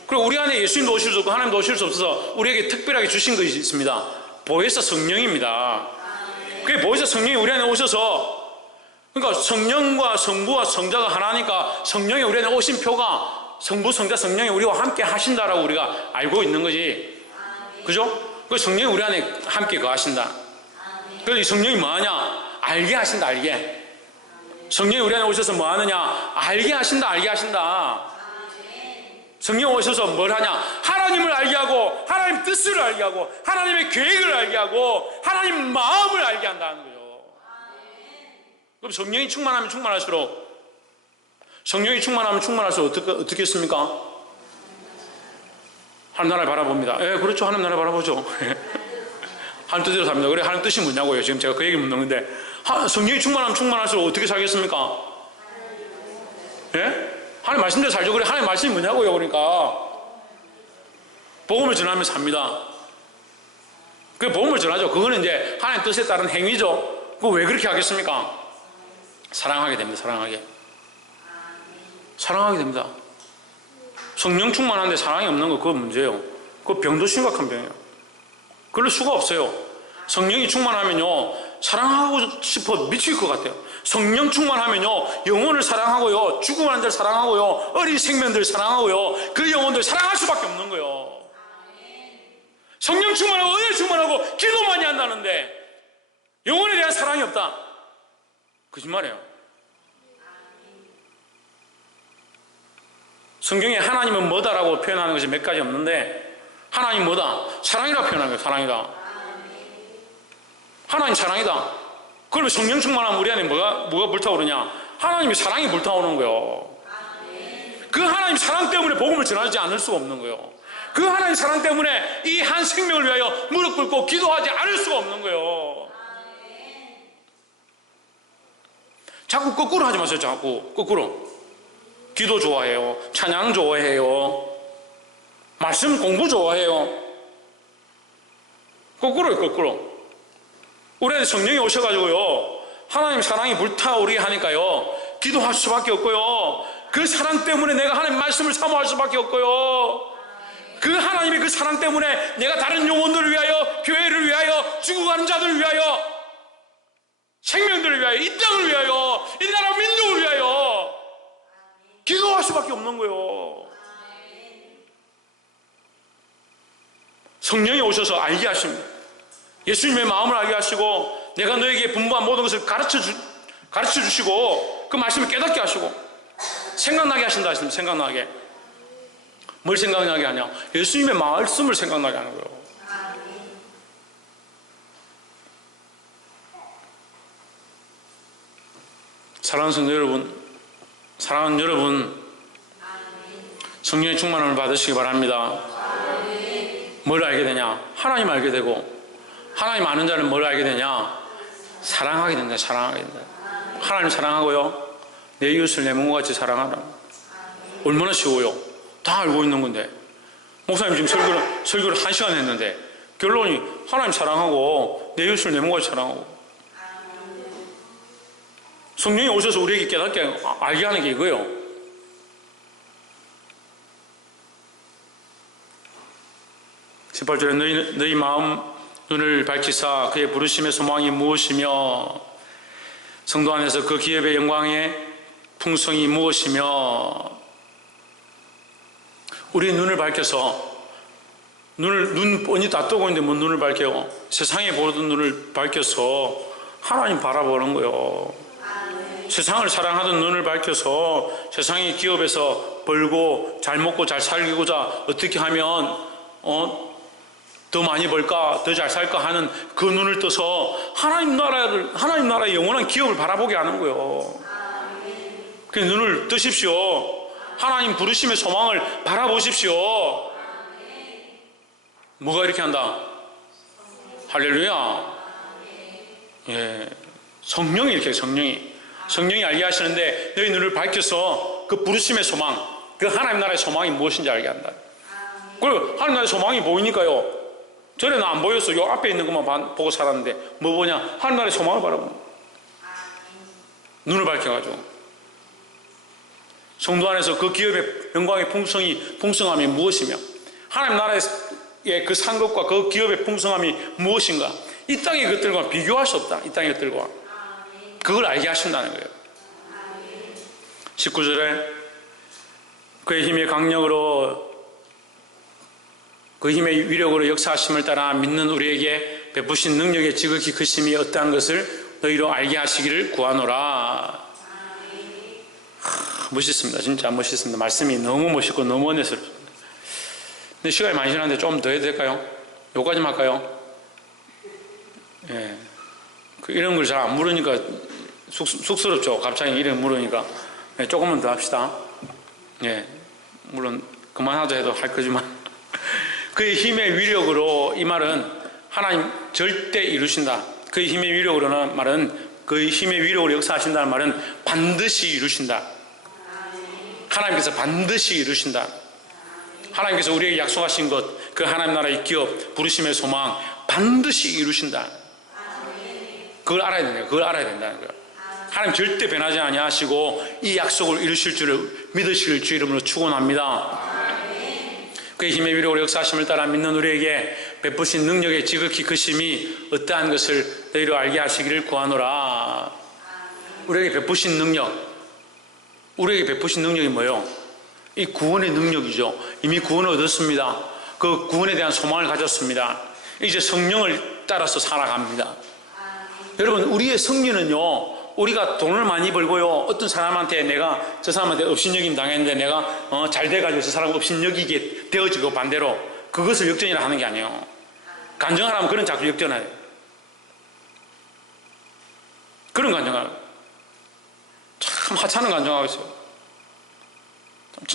그리고 우리 안에 예수님도 오실 수 없고 하나님도 오실 수 없어서 우리에게 특별하게 주신 것이 있습니다. 보혜사 성령입니다. 그게 보혜사 성령이 우리 안에 오셔서, 그러니까 성령과 성부와 성자가 하나니까 성령이 우리 안에 오신 표가 성부, 성자, 성령이 우리와 함께 하신다라고 우리가 알고 있는 거지. 그죠? 그 성령이 우리 안에 함께 거하신다. 그래서 이 성령이 뭐하냐? 알게 하신다, 알게. 성령이 우리 안에 오셔서 뭐 하느냐? 알게 하신다. 성령 오셔서 뭘 하냐? 하나님을 알게 하고 하나님 뜻을 알게 하고 하나님의 계획을 알게 하고 하나님 마음을 알게 한다는 거죠. 그럼 성령이 충만하면 충만할수록 어떻게 했습니까? 하나님 나라를 바라봅니다. 예, 그렇죠. 하나님 나라를 바라보죠. 하나님 뜻대로 삽니다. 그래, 하나님 뜻이 뭐냐고요. 지금 제가 그 얘기 묻는 건데, 성령이 충만하면 충만할수록 어떻게 살겠습니까? 예? 하나님 말씀대로 살죠. 그래, 하나님 말씀이 뭐냐고요. 그러니까 복음을 전하면 삽니다. 그 복음을 전하죠. 그거는 이제 하나님 뜻에 따른 행위죠. 그거 왜 그렇게 하겠습니까? 사랑하게 됩니다. 사랑하게 됩니다. 성령 충만한데 사랑이 없는 거 그거 문제예요. 그거 병도 심각한 병이에요. 그럴 수가 없어요. 성령이 충만하면요 사랑하고 싶어 미칠 것 같아요. 성령 충만하면요 영혼을 사랑하고요, 죽음한 자를 사랑하고요, 어린 생명들 사랑하고요, 그 영혼들 사랑할 수밖에 없는 거예요. 성령 충만하고 은혜 충만하고 기도 많이 한다는데 영혼에 대한 사랑이 없다. 거짓말이에요. 성경에 하나님은 뭐다라고 표현하는 것이 몇 가지 없는데, 하나님 뭐다? 사랑이라고 표현하는 거예요. 사랑이다. 하나님 사랑이다. 그러면 성령 충만하면 우리 안에 뭐가 불타오르냐? 하나님의 사랑이 불타오르는 거예요. 그 하나님 사랑 때문에 복음을 전하지 않을 수가 없는 거예요. 그 하나님 사랑 때문에 이 한 생명을 위하여 무릎 꿇고 기도하지 않을 수가 없는 거예요. 자꾸 거꾸로 하지 마세요. 자꾸 거꾸로. 기도 좋아해요. 찬양 좋아해요. 말씀 공부 좋아해요. 거꾸로요, 거꾸로. 우리한테 성령이 오셔가지고요, 하나님 사랑이 불타오르게 하니까요, 기도할 수밖에 없고요, 그 사랑 때문에 내가 하나님 말씀을 사모할 수밖에 없고요, 그 하나님의 그 사랑 때문에 내가 다른 영혼들을 위하여, 교회를 위하여, 죽어가는 자들을 위하여, 생명들을 위하여, 이 땅을 위하여, 이 나라 민족을 위하여 기도할 수밖에 없는 거예요. 성령이 오셔서 알게 하십니다. 예수님의 마음을 알게 하시고, 내가 너에게 분부한 모든 것을 가르쳐 주시고, 그 말씀을 깨닫게 하시고, 생각나게 하신다 하십니다. 생각나게. 뭘 생각나게 하냐? 예수님의 말씀을 생각나게 하는 거예요. 사랑하는 성도 여러분, 사랑하는 여러분, 성령의 충만함을 받으시기 바랍니다. 뭘 알게 되냐? 하나님 알게 되고, 하나님 아는 자는 뭘 알게 되냐? 사랑하게 된다. 사랑하게 된다. 하나님 사랑하고요, 내 이웃을 내 몸과 같이 사랑하라. 얼마나 쉬워요. 다 알고 있는 건데, 목사님 지금 설교를 1시간 했는데 결론이 하나님 사랑하고 내 이웃을 내 몸과 같이 사랑하고. 성령이 오셔서 우리에게 깨닫게 알게 하는 게 이거예요. 십팔 절에 너희 마음 눈을 밝히사 그의 부르심의 소망이 무엇이며 성도 안에서 그 기업의 영광의 풍성이 무엇이며. 우리 눈을 밝혀서, 눈 뻔히 다 뜨고 있는데 뭐 눈을 밝혀요? 세상에 보던 눈을 밝혀서 하나님 바라보는 거예요. 세상을 사랑하던 눈을 밝혀서 세상의 기업에서 벌고 잘 먹고 잘 살기고자 어떻게 하면 더 많이 벌까, 더 잘 살까 하는 그 눈을 떠서 하나님 나라의 영원한 기업을 바라보게 하는 거예요. 그 눈을 뜨십시오. 하나님 부르심의 소망을 바라보십시오. 뭐가 이렇게 한다? 할렐루야. 예, 성령이 이렇게 성령이 알게 하시는데, 너희 눈을 밝혀서 그 부르심의 소망, 그 하나님 나라의 소망이 무엇인지 알게 한다. 그리고 하나님 나라의 소망이 보이니까요, 전에는 안 보였어. 요 앞에 있는 것만 보고 살았는데 뭐 보냐? 하나님 나라의 소망을 바라보는, 눈을 밝혀가지고 성도 안에서 그 기업의 영광의 풍성함이 무엇이며, 하나님 나라의 그 상급과 그 기업의 풍성함이 무엇인가, 이 땅의 것들과 비교할 수 없다. 이 땅의 것들과. 그걸 알게 하신다는 거예요. 19절에 그의 힘의 강력으로, 그 힘의 위력으로 역사하심을 따라 믿는 우리에게 베푸신 능력의 지극히 크심이 어떠한 것을 너희로 알게 하시기를 구하노라. 멋있습니다. 진짜 멋있습니다. 말씀이 너무 멋있고 너무 은혜스럽습니다. 근데 시간이 많이 지났는데 좀 더 해도 될까요? 요까지만 할까요? 예. 이런 걸 잘 안 물으니까 쑥스럽죠. 갑자기 이런 물으니까. 예, 조금만 더 합시다. 예. 물론 그만하자 해도 할 거지만. 그의 힘의 위력으로, 이 말은 하나님 절대 이루신다. 그의 힘의 위력으로는 말은, 그의 힘의 위력으로 역사하신다는 말은 반드시 이루신다. 하나님께서 반드시 이루신다. 하나님께서 우리에게 약속하신 것, 그 하나님 나라의 기업, 부르심의 소망 반드시 이루신다. 그걸 알아야 된다. 그걸 알아야 된다는 거예요. 하나님 절대 변하지 아니하시고 이 약속을 이루실 줄을 믿으실 주 이름으로 축원합니다. 그의 힘의 위력으로 역사하심을 따라 믿는 우리에게 베푸신 능력의 지극히 크심이 어떠한 것을 너희로 알게 하시기를 구하노라. 우리에게 베푸신 능력, 우리에게 베푸신 능력이 뭐예요? 이 구원의 능력이죠. 이미 구원을 얻었습니다. 그 구원에 대한 소망을 가졌습니다. 이제 성령을 따라서 살아갑니다. 여러분, 우리의 승리는요, 우리가 돈을 많이 벌고요, 어떤 사람한테 내가 저 사람한테 업신여김 당했는데 내가 잘 돼가지고 저 사람 업신여기게 되어지고, 반대로 그것을 역전이라 하는 게 아니에요. 간증하라면 그런 자꾸 역전해요. 그런 간증하라고. 참 하찮은 간증하고 있어요.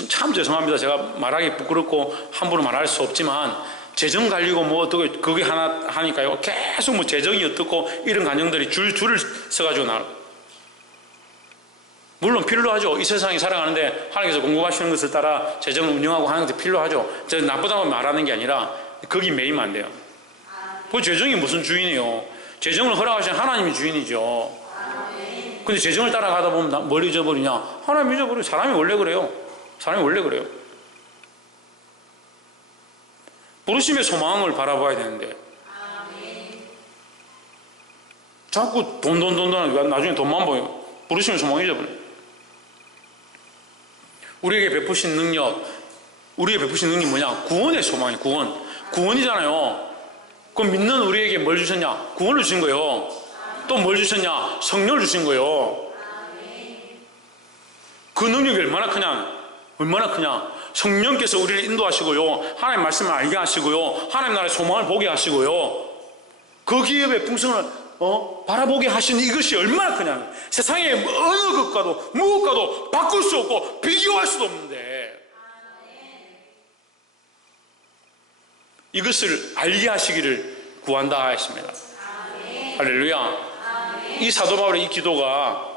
참 죄송합니다. 제가 말하기 부끄럽고 함부로 말할 수 없지만, 재정 관리고 뭐 어떻게 그게 하나 하니까요, 계속 뭐 재정이 어떻고 이런 간증들이 줄을 써가지고 나와요. 물론 필요하죠. 이 세상이 살아가는데 하나님께서 공급하시는 것을 따라 재정을 운영하고 하는 것도 필요하죠. 저 나쁘다고 말하는 게 아니라 거기 매이면 안 돼요. 그 재정이 무슨 주인이에요? 재정을 허락하신 하나님이 주인이죠. 근데 재정을 따라가다 보면 뭘 잊어버리냐? 하나님 잊어버려요. 사람이 원래 그래요. 사람이 원래 그래요. 부르심의 소망을 바라봐야 되는데 자꾸 돈 나중에 돈만 보여요. 부르심의 소망을 잊어버려요. 우리에게 베푸신 능력이 뭐냐? 구원의 소망이에요. 구원이잖아요. 그럼 믿는 우리에게 뭘 주셨냐? 구원을 주신 거예요. 또 뭘 주셨냐? 성령을 주신 거예요. 그 능력이 얼마나 크냐? 성령께서 우리를 인도하시고요. 하나님 말씀을 알게 하시고요. 하나님 나라의 소망을 보게 하시고요. 그 기업의 풍성을 바라보게 하시는 이것이 얼마나 크냐? 세상에 어느 것과도 무엇과도 바꿀 수 없고 비교할 수도 없는데 이것을 알게 하시기를 구한다 했습니다. 할렐루야. 이 사도 바울의 이 기도가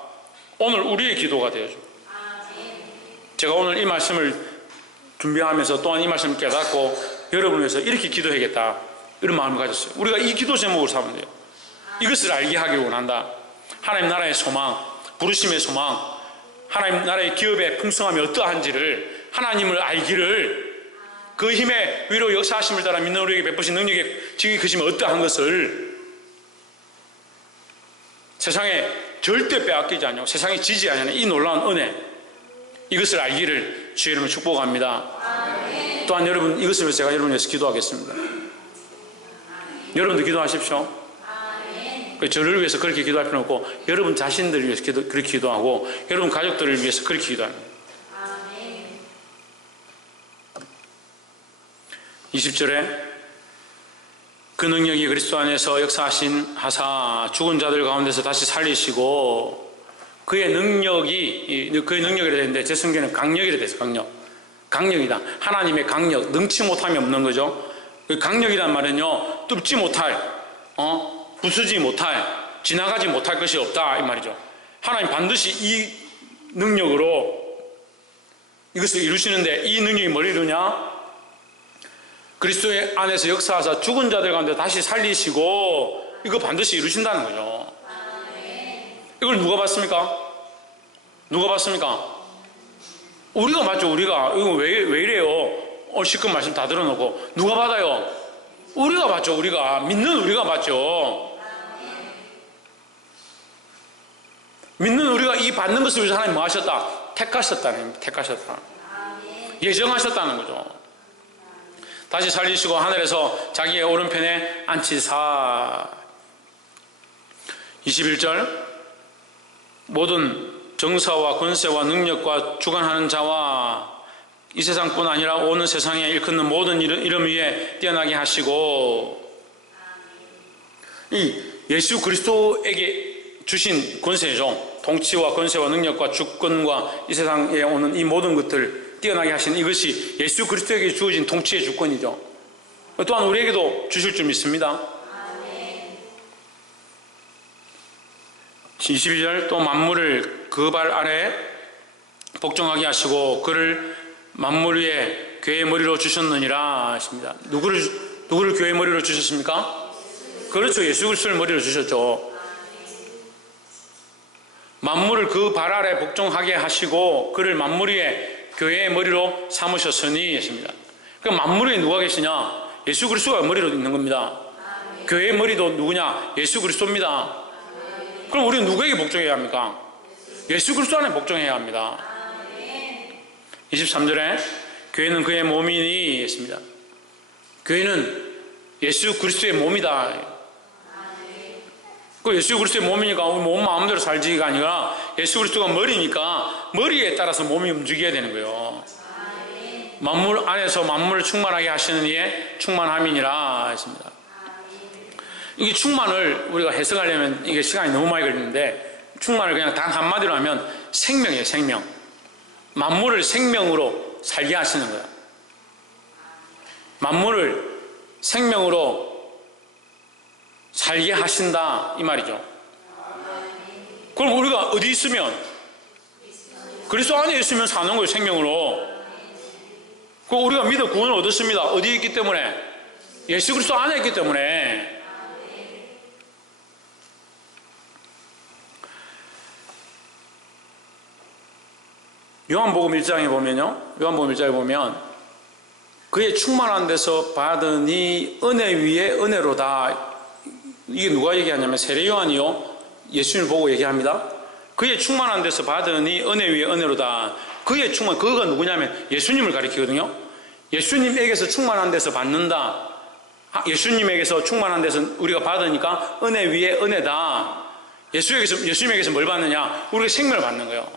오늘 우리의 기도가 되어줘. 제가 오늘 이 말씀을 준비하면서 또한 이 말씀을 깨닫고 여러분을 위해서 이렇게 기도해야겠다 이런 마음을 가졌어요. 우리가 이 기도 제목을 삼으면 돼요. 이것을 알게 하길 원한다. 하나님 나라의 소망, 부르심의 소망, 하나님 나라의 기업의 풍성함이 어떠한지를 하나님을 알기를 그 힘의 위로 역사하심을 따라 믿는 우리에게 베푸신 능력의 지극히 크심이 어떠한 것을 세상에 절대 빼앗기지 않냐고 세상에 지지 않냐는 이 놀라운 은혜 이것을 알기를 주의 이름으로 축복합니다. 또한 여러분 이것을 위해서 제가 여러분을 위해서 기도하겠습니다. 여러분도 기도하십시오. 저를 위해서 그렇게 기도할 필요는 없고 여러분 자신들을 위해서 그렇게 기도하고 여러분 가족들을 위해서 그렇게 기도합니다. 20절에 그 능력이 그리스도 안에서 역사하신 하사 죽은 자들 가운데서 다시 살리시고 그의 능력이라 되는데 제 성경에는 강력이라 돼서 강력이다. 하나님의 강력, 능치 못함이 없는 거죠. 그 강력이란 말은요 뚫지 못할 부수지 못할 지나가지 못할 것이 없다 이 말이죠. 하나님 반드시 이 능력으로 이것을 이루시는데 이 능력이 뭘 이루냐? 그리스도의 안에서 역사하사 죽은 자들 가운데 다시 살리시고 이거 반드시 이루신다는 거죠. 이걸 누가 봤습니까? 우리가 봤죠. 우리가 이거 왜 이래요? 시큰 말씀 다 들어놓고 누가 받아요? 우리가 봤죠. 우리가 믿는 우리가 봤죠. 믿는 우리가 이 받는 것을 위해서 하나님 뭐 하셨다? 택하셨다. 예정하셨다는 거죠. 다시 살리시고 하늘에서 자기의 오른편에 앉히사 21절 모든 정사와 권세와 능력과 주관하는 자와 이 세상뿐 아니라 오는 세상에 일컫는 모든 이름 위에 뛰어나게 하시고 이 예수 그리스도에게 주신 권세죠. 통치와 권세와 능력과 주권과 이 세상에 오는 이 모든 것들 뛰어나게 하신 이것이 예수 그리스도에게 주어진 통치의 주권이죠. 또한 우리에게도 주실 줄 믿습니다. 22절 또 만물을 그 발 아래 복종하게 하시고 그를 만물 위에 교회의 머리로 주셨느니라 하십니다. 누구를 교회의 머리로 주셨습니까? 그렇죠. 예수 그리스도를 머리로 주셨죠. 만물을 그 발 아래 복종하게 하시고 그를 만물 위에 교회의 머리로 삼으셨으니 했습니다. 그럼 만물 위에 누가 계시냐? 예수 그리스도가 머리로 있는 겁니다. 교회의 머리도 누구냐? 예수 그리스도입니다. 그럼 우리는 누구에게 복종해야 합니까? 예수 그리스도 안에 복종해야 합니다. 23절에 교회는 그의 몸이니 했습니다. 교회는 예수 그리스도의 몸이다. 그 예수 그리스도의 몸이니까 우리 몸 마음대로 살지가 아니라 예수 그리스도가 머리니까 머리에 따라서 몸이 움직여야 되는 거예요. 만물 안에서 만물을 충만하게 하시는 이의 충만함이니라 했습니다. 이게 충만을 우리가 해석하려면 이게 시간이 너무 많이 걸리는데 충만을 그냥 단 한마디로 하면 생명이에요. 생명. 만물을 생명으로 살게 하시는 거예요. 만물을 생명으로 살게 하신다 이 말이죠. 그럼 우리가 어디 있으면 그리스도 안에 있으면 사는 거예요. 생명으로. 그 우리가 믿어 구원을 얻었습니다. 어디에 있기 때문에? 예수 그리스도 안에 있기 때문에. 요한복음 1장에 보면 그의 충만한 데서 받으니 은혜 위에 은혜로다. 이게 누가 얘기하냐면 세례 요한이요, 예수님을 보고 얘기합니다. 그의 충만한 데서 받으니 은혜 위에 은혜로다. 그의 충만, 그가 누구냐면 예수님을 가리키거든요. 예수님에게서 충만한 데서 받는다. 예수님에게서 충만한 데서 우리가 받으니까 은혜 위에 은혜다. 예수님에게서 뭘 받느냐? 우리가 생명을 받는 거예요.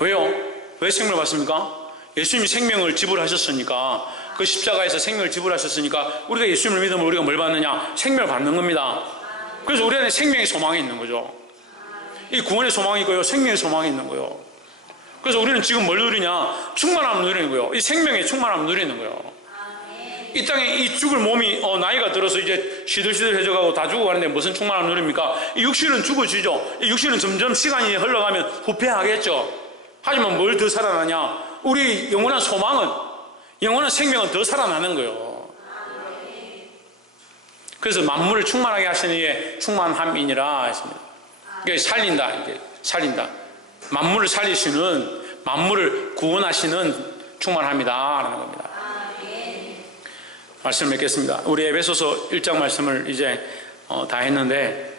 왜요? 왜 생명을 받습니까? 예수님이 생명을 지불하셨으니까, 그 십자가에서 생명을 지불하셨으니까 우리가 예수님을 믿으면 우리가 뭘 받느냐? 생명을 받는 겁니다. 그래서 우리 안에 생명의 소망이 있는 거죠. 이 구원의 소망이 있고요, 생명의 소망이 있는 거예요. 그래서 우리는 지금 뭘 누리냐? 충만함을 누리는 거예요. 이 생명의 충만함을 누리는 거예요. 이 땅에 이 죽을 몸이 나이가 들어서 이제 시들시들해져가고 다 죽어가는데 무슨 충만함을 누립니까? 이 육신은 죽어지죠. 이 육신은 점점 시간이 흘러가면 후퇴하겠죠. 하지만 뭘 더 살아나냐? 우리 영원한 소망은, 영원한 생명은 더 살아나는 거예요. 그래서 만물을 충만하게 하시는 이의 충만함이니라 했습니다. 이게 살린다. 만물을 살리시는, 만물을 구원하시는 충만함이다라는 겁니다. 말씀을 맺겠습니다. 우리 에베소서 1장 말씀을 이제 다 했는데,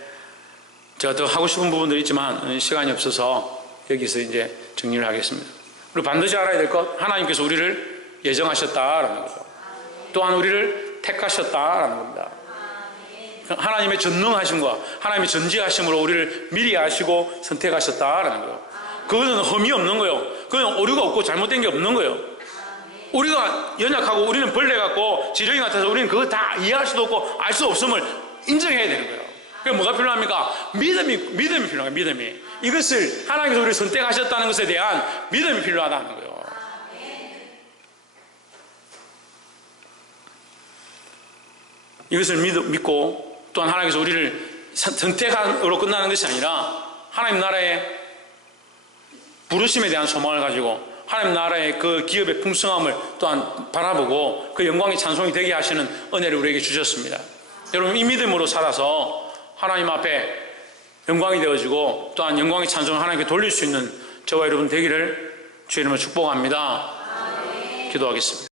제가 더 하고 싶은 부분들이 있지만 시간이 없어서 여기서 이제 정리를 하겠습니다. 우리 반드시 알아야 될 것, 하나님께서 우리를 예정하셨다라는 거죠. 또한 우리를 택하셨다라는 겁니다. 하나님의 전능하심과 하나님의 전지하심으로 우리를 미리 아시고 선택하셨다라는 거예요. 그거는 흠이 없는 거예요. 그건 오류가 없고 잘못된 게 없는 거예요. 우리가 연약하고 우리는 벌레 같고 지렁이 같아서 우리는 그거 다 이해할 수도 없고 알 수 없음을 인정해야 되는 거예요. 그게 뭐가 필요합니까? 믿음이 필요해요. 믿음이. 이것을 하나님께서 우리를 선택하셨다는 것에 대한 믿음이 필요하다는 거예요. 이것을 믿고 또한 하나님께서 우리를 선택으로 끝나는 것이 아니라 하나님 나라의 부르심에 대한 소망을 가지고 하나님 나라의 그 기업의 풍성함을 또한 바라보고 그 영광의 찬송이 되게 하시는 은혜를 우리에게 주셨습니다. 여러분, 이 믿음으로 살아서 하나님 앞에 영광이 되어지고 또한 영광의 찬송을 하나님께 돌릴 수 있는 저와 여러분 되기를 주의 이름으로 축복합니다. 기도하겠습니다.